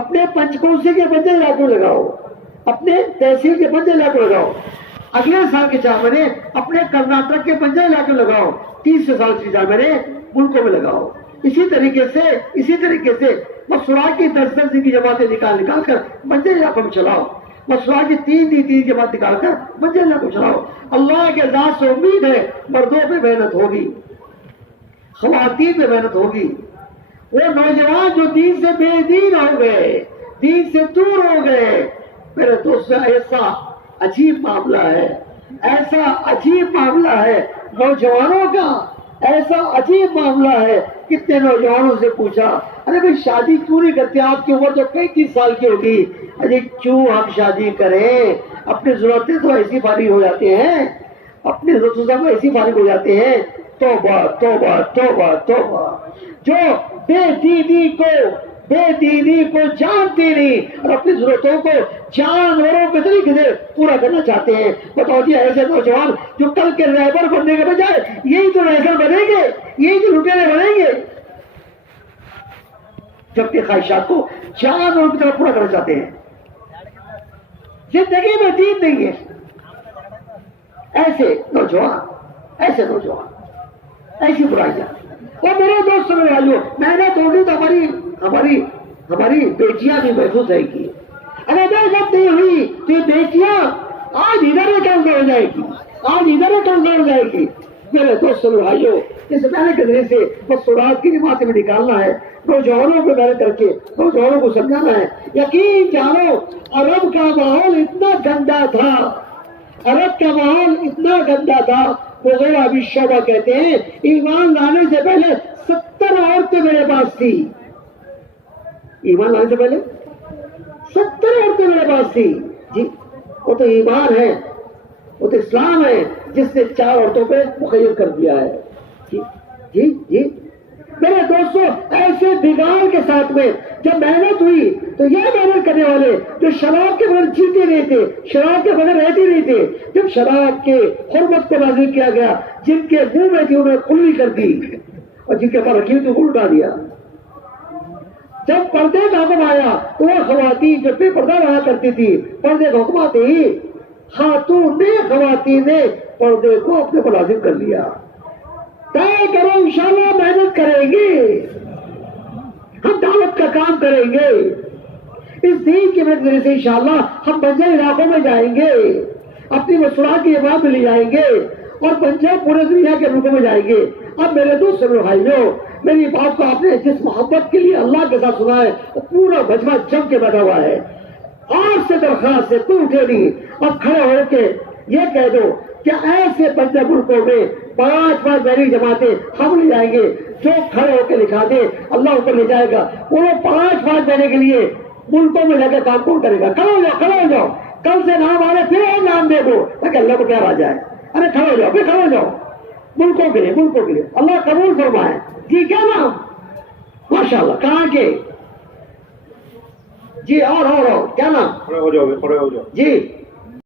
اپنے پنچکوشی کے بنجر علاقے میں لگاؤ، اپنے تحصیل کے بنجر علاقے میں لگاؤ۔ اگلے سال کے 4 مہینے اپنے کرناٹک کے بنجر علاقے میں لگاؤ، 30 سال کے 4 مہینے ملکوں میں لگاؤ۔ اسی طریقے سے مسورات کی 10 کی جماعتیں نکال کر بنجر علاقوں میں چلاؤ، مسورات کی 3 جماعت نکال کر بنجر علاقوں میں چلاؤ۔ اللہ کے ذات سے امید ہے مردوں پہ محنت ہوگی، خواتین پہ محنت ہوگی، وہ نوجوان جو دین سے بے دین ہو گئے، دین سے دور ہو گئے۔ میرے دوست، ایسا عجیب معاملہ ہے نوجوانوں کا، ایسا عجیب معاملہ ہے۔ کتنے نوجوانوں سے پوچھا، ارے بھائی شادی کیوں نہیں کرتے، آپ کی عمر تو 35 سال کی ہوگی، ارے کیوں ہم شادی کریں، اپنی ضرورتیں تو ایسی فارغ ہو جاتے ہیں، توبہ توبہ توبہ توبہ۔ جو بے دینی کو جانتے نہیں اور اپنی ضرورتوں کو جانوروں کے طریقے سے پورا کرنا چاہتے ہیں۔ بتاؤ جی، ایسے نوجوان جو کل کے رہبر بننے کے بجائے یہی تو رہبر بنیں گے، یہی تو لٹیرے بنیں گے، جب اپنی خواہشات کو جانوروں کی طرح پورا کرنا چاہتے ہیں۔ زندگی میں دین نہیں ہے۔ ایسے نوجوان، ایسی برائیاں۔ اور میرے دوستوں میں بھائیوں، محنت ہوگی تو ہماری بیٹیاں بھی محفوظ رہے گی۔ اگر محنت نہیں ہوئی تو یہ بیٹیاں آج ادھر ہی کمزور ہو جائے گی۔ میرے دوستوں میں بھائیوں، اس محنت کے ذریعے سے مسورات کی جماعتیں میں نکالنا ہے، نوجوانوں کو محنت کر کے نوجوانوں کو سمجھانا ہے۔ یقین جانو، عرب کا ماحول اتنا گندا تھا، وغیرہ ابھی شعبہ کہتے ہیں ایمان لانے سے پہلے 70 عورتیں میرے پاس تھی، ایمان لانے سے پہلے 70 عورتیں میرے پاس تھی جی۔ وہ تو ایمان ہے، وہ تو اسلام ہے جس نے 4 عورتوں پہ مخیر کر دیا ہے جی۔ میرے دوستوں، ایسے بگاڑ کے ساتھ میں جب محنت ہوئی تو یہ محنت کرنے والے جو شراب کے بغیر جیتے نہیں تھے، شراب کے بغیر رہتے نہیں تھے، جب شراب کے حرمت کو نازل کیا گیا، جن کے منہ میں تھی انہیں کھلی کر دی، اور جن کے پر رکھی تھی انہیں اٹھا دیا۔ جب پردے کا حکم آیا تو وہ خواتین جو بے پردہ رہا کرتی تھی، پردے کا حکم آتے ہی خواتین نے پردے کو اپنے پر لازم کر لیا۔ طے کرو، انشاءاللہ محنت کریں گے، ہم دعوت کا کام کریں گے، اس دین کی مدد سے انشاءاللہ ہم بنجر علاقوں میں جائیں گے، اپنی مسورات کی عبادت میں لے جائیں گے، اور بنجر پورے دنیا کے ملکوں میں جائیں گے۔ اب میرے دوست بھائیوں، میری بات کو آپ نے جس محبت کے لیے اللہ کے ساتھ سنا ہے، وہ پورا مجمع جم کے بیٹھا ہوا ہے۔ آپ سے درخواست ہے، تو اٹھے نہیں، اب کھڑے ہو کے یہ کہہ دو کہ ایسے بنجر ملکوں میں 5 بڑی جماعتیں ہم لے جائیں گے، جو کھڑے ہو کے لکھا دے اللہ اوپر لے جائے گا۔ وہ 5 دینے کے لیے ملکوں میں لے کے کام کون کرے گا؟ کھڑے ہو جاؤ، کل سے نام آ رہے پھر اور نام دے دو تاکہ اللہ کو پیار آ جائے۔ ارے کھڑے ہو جاؤ، ملکوں کے لیے اللہ قبول فرمائے. جی کیا نام؟ ماشاء اللہ. کہاں کے؟ جی اور کیا نام؟ کھڑے ہو جاؤ جی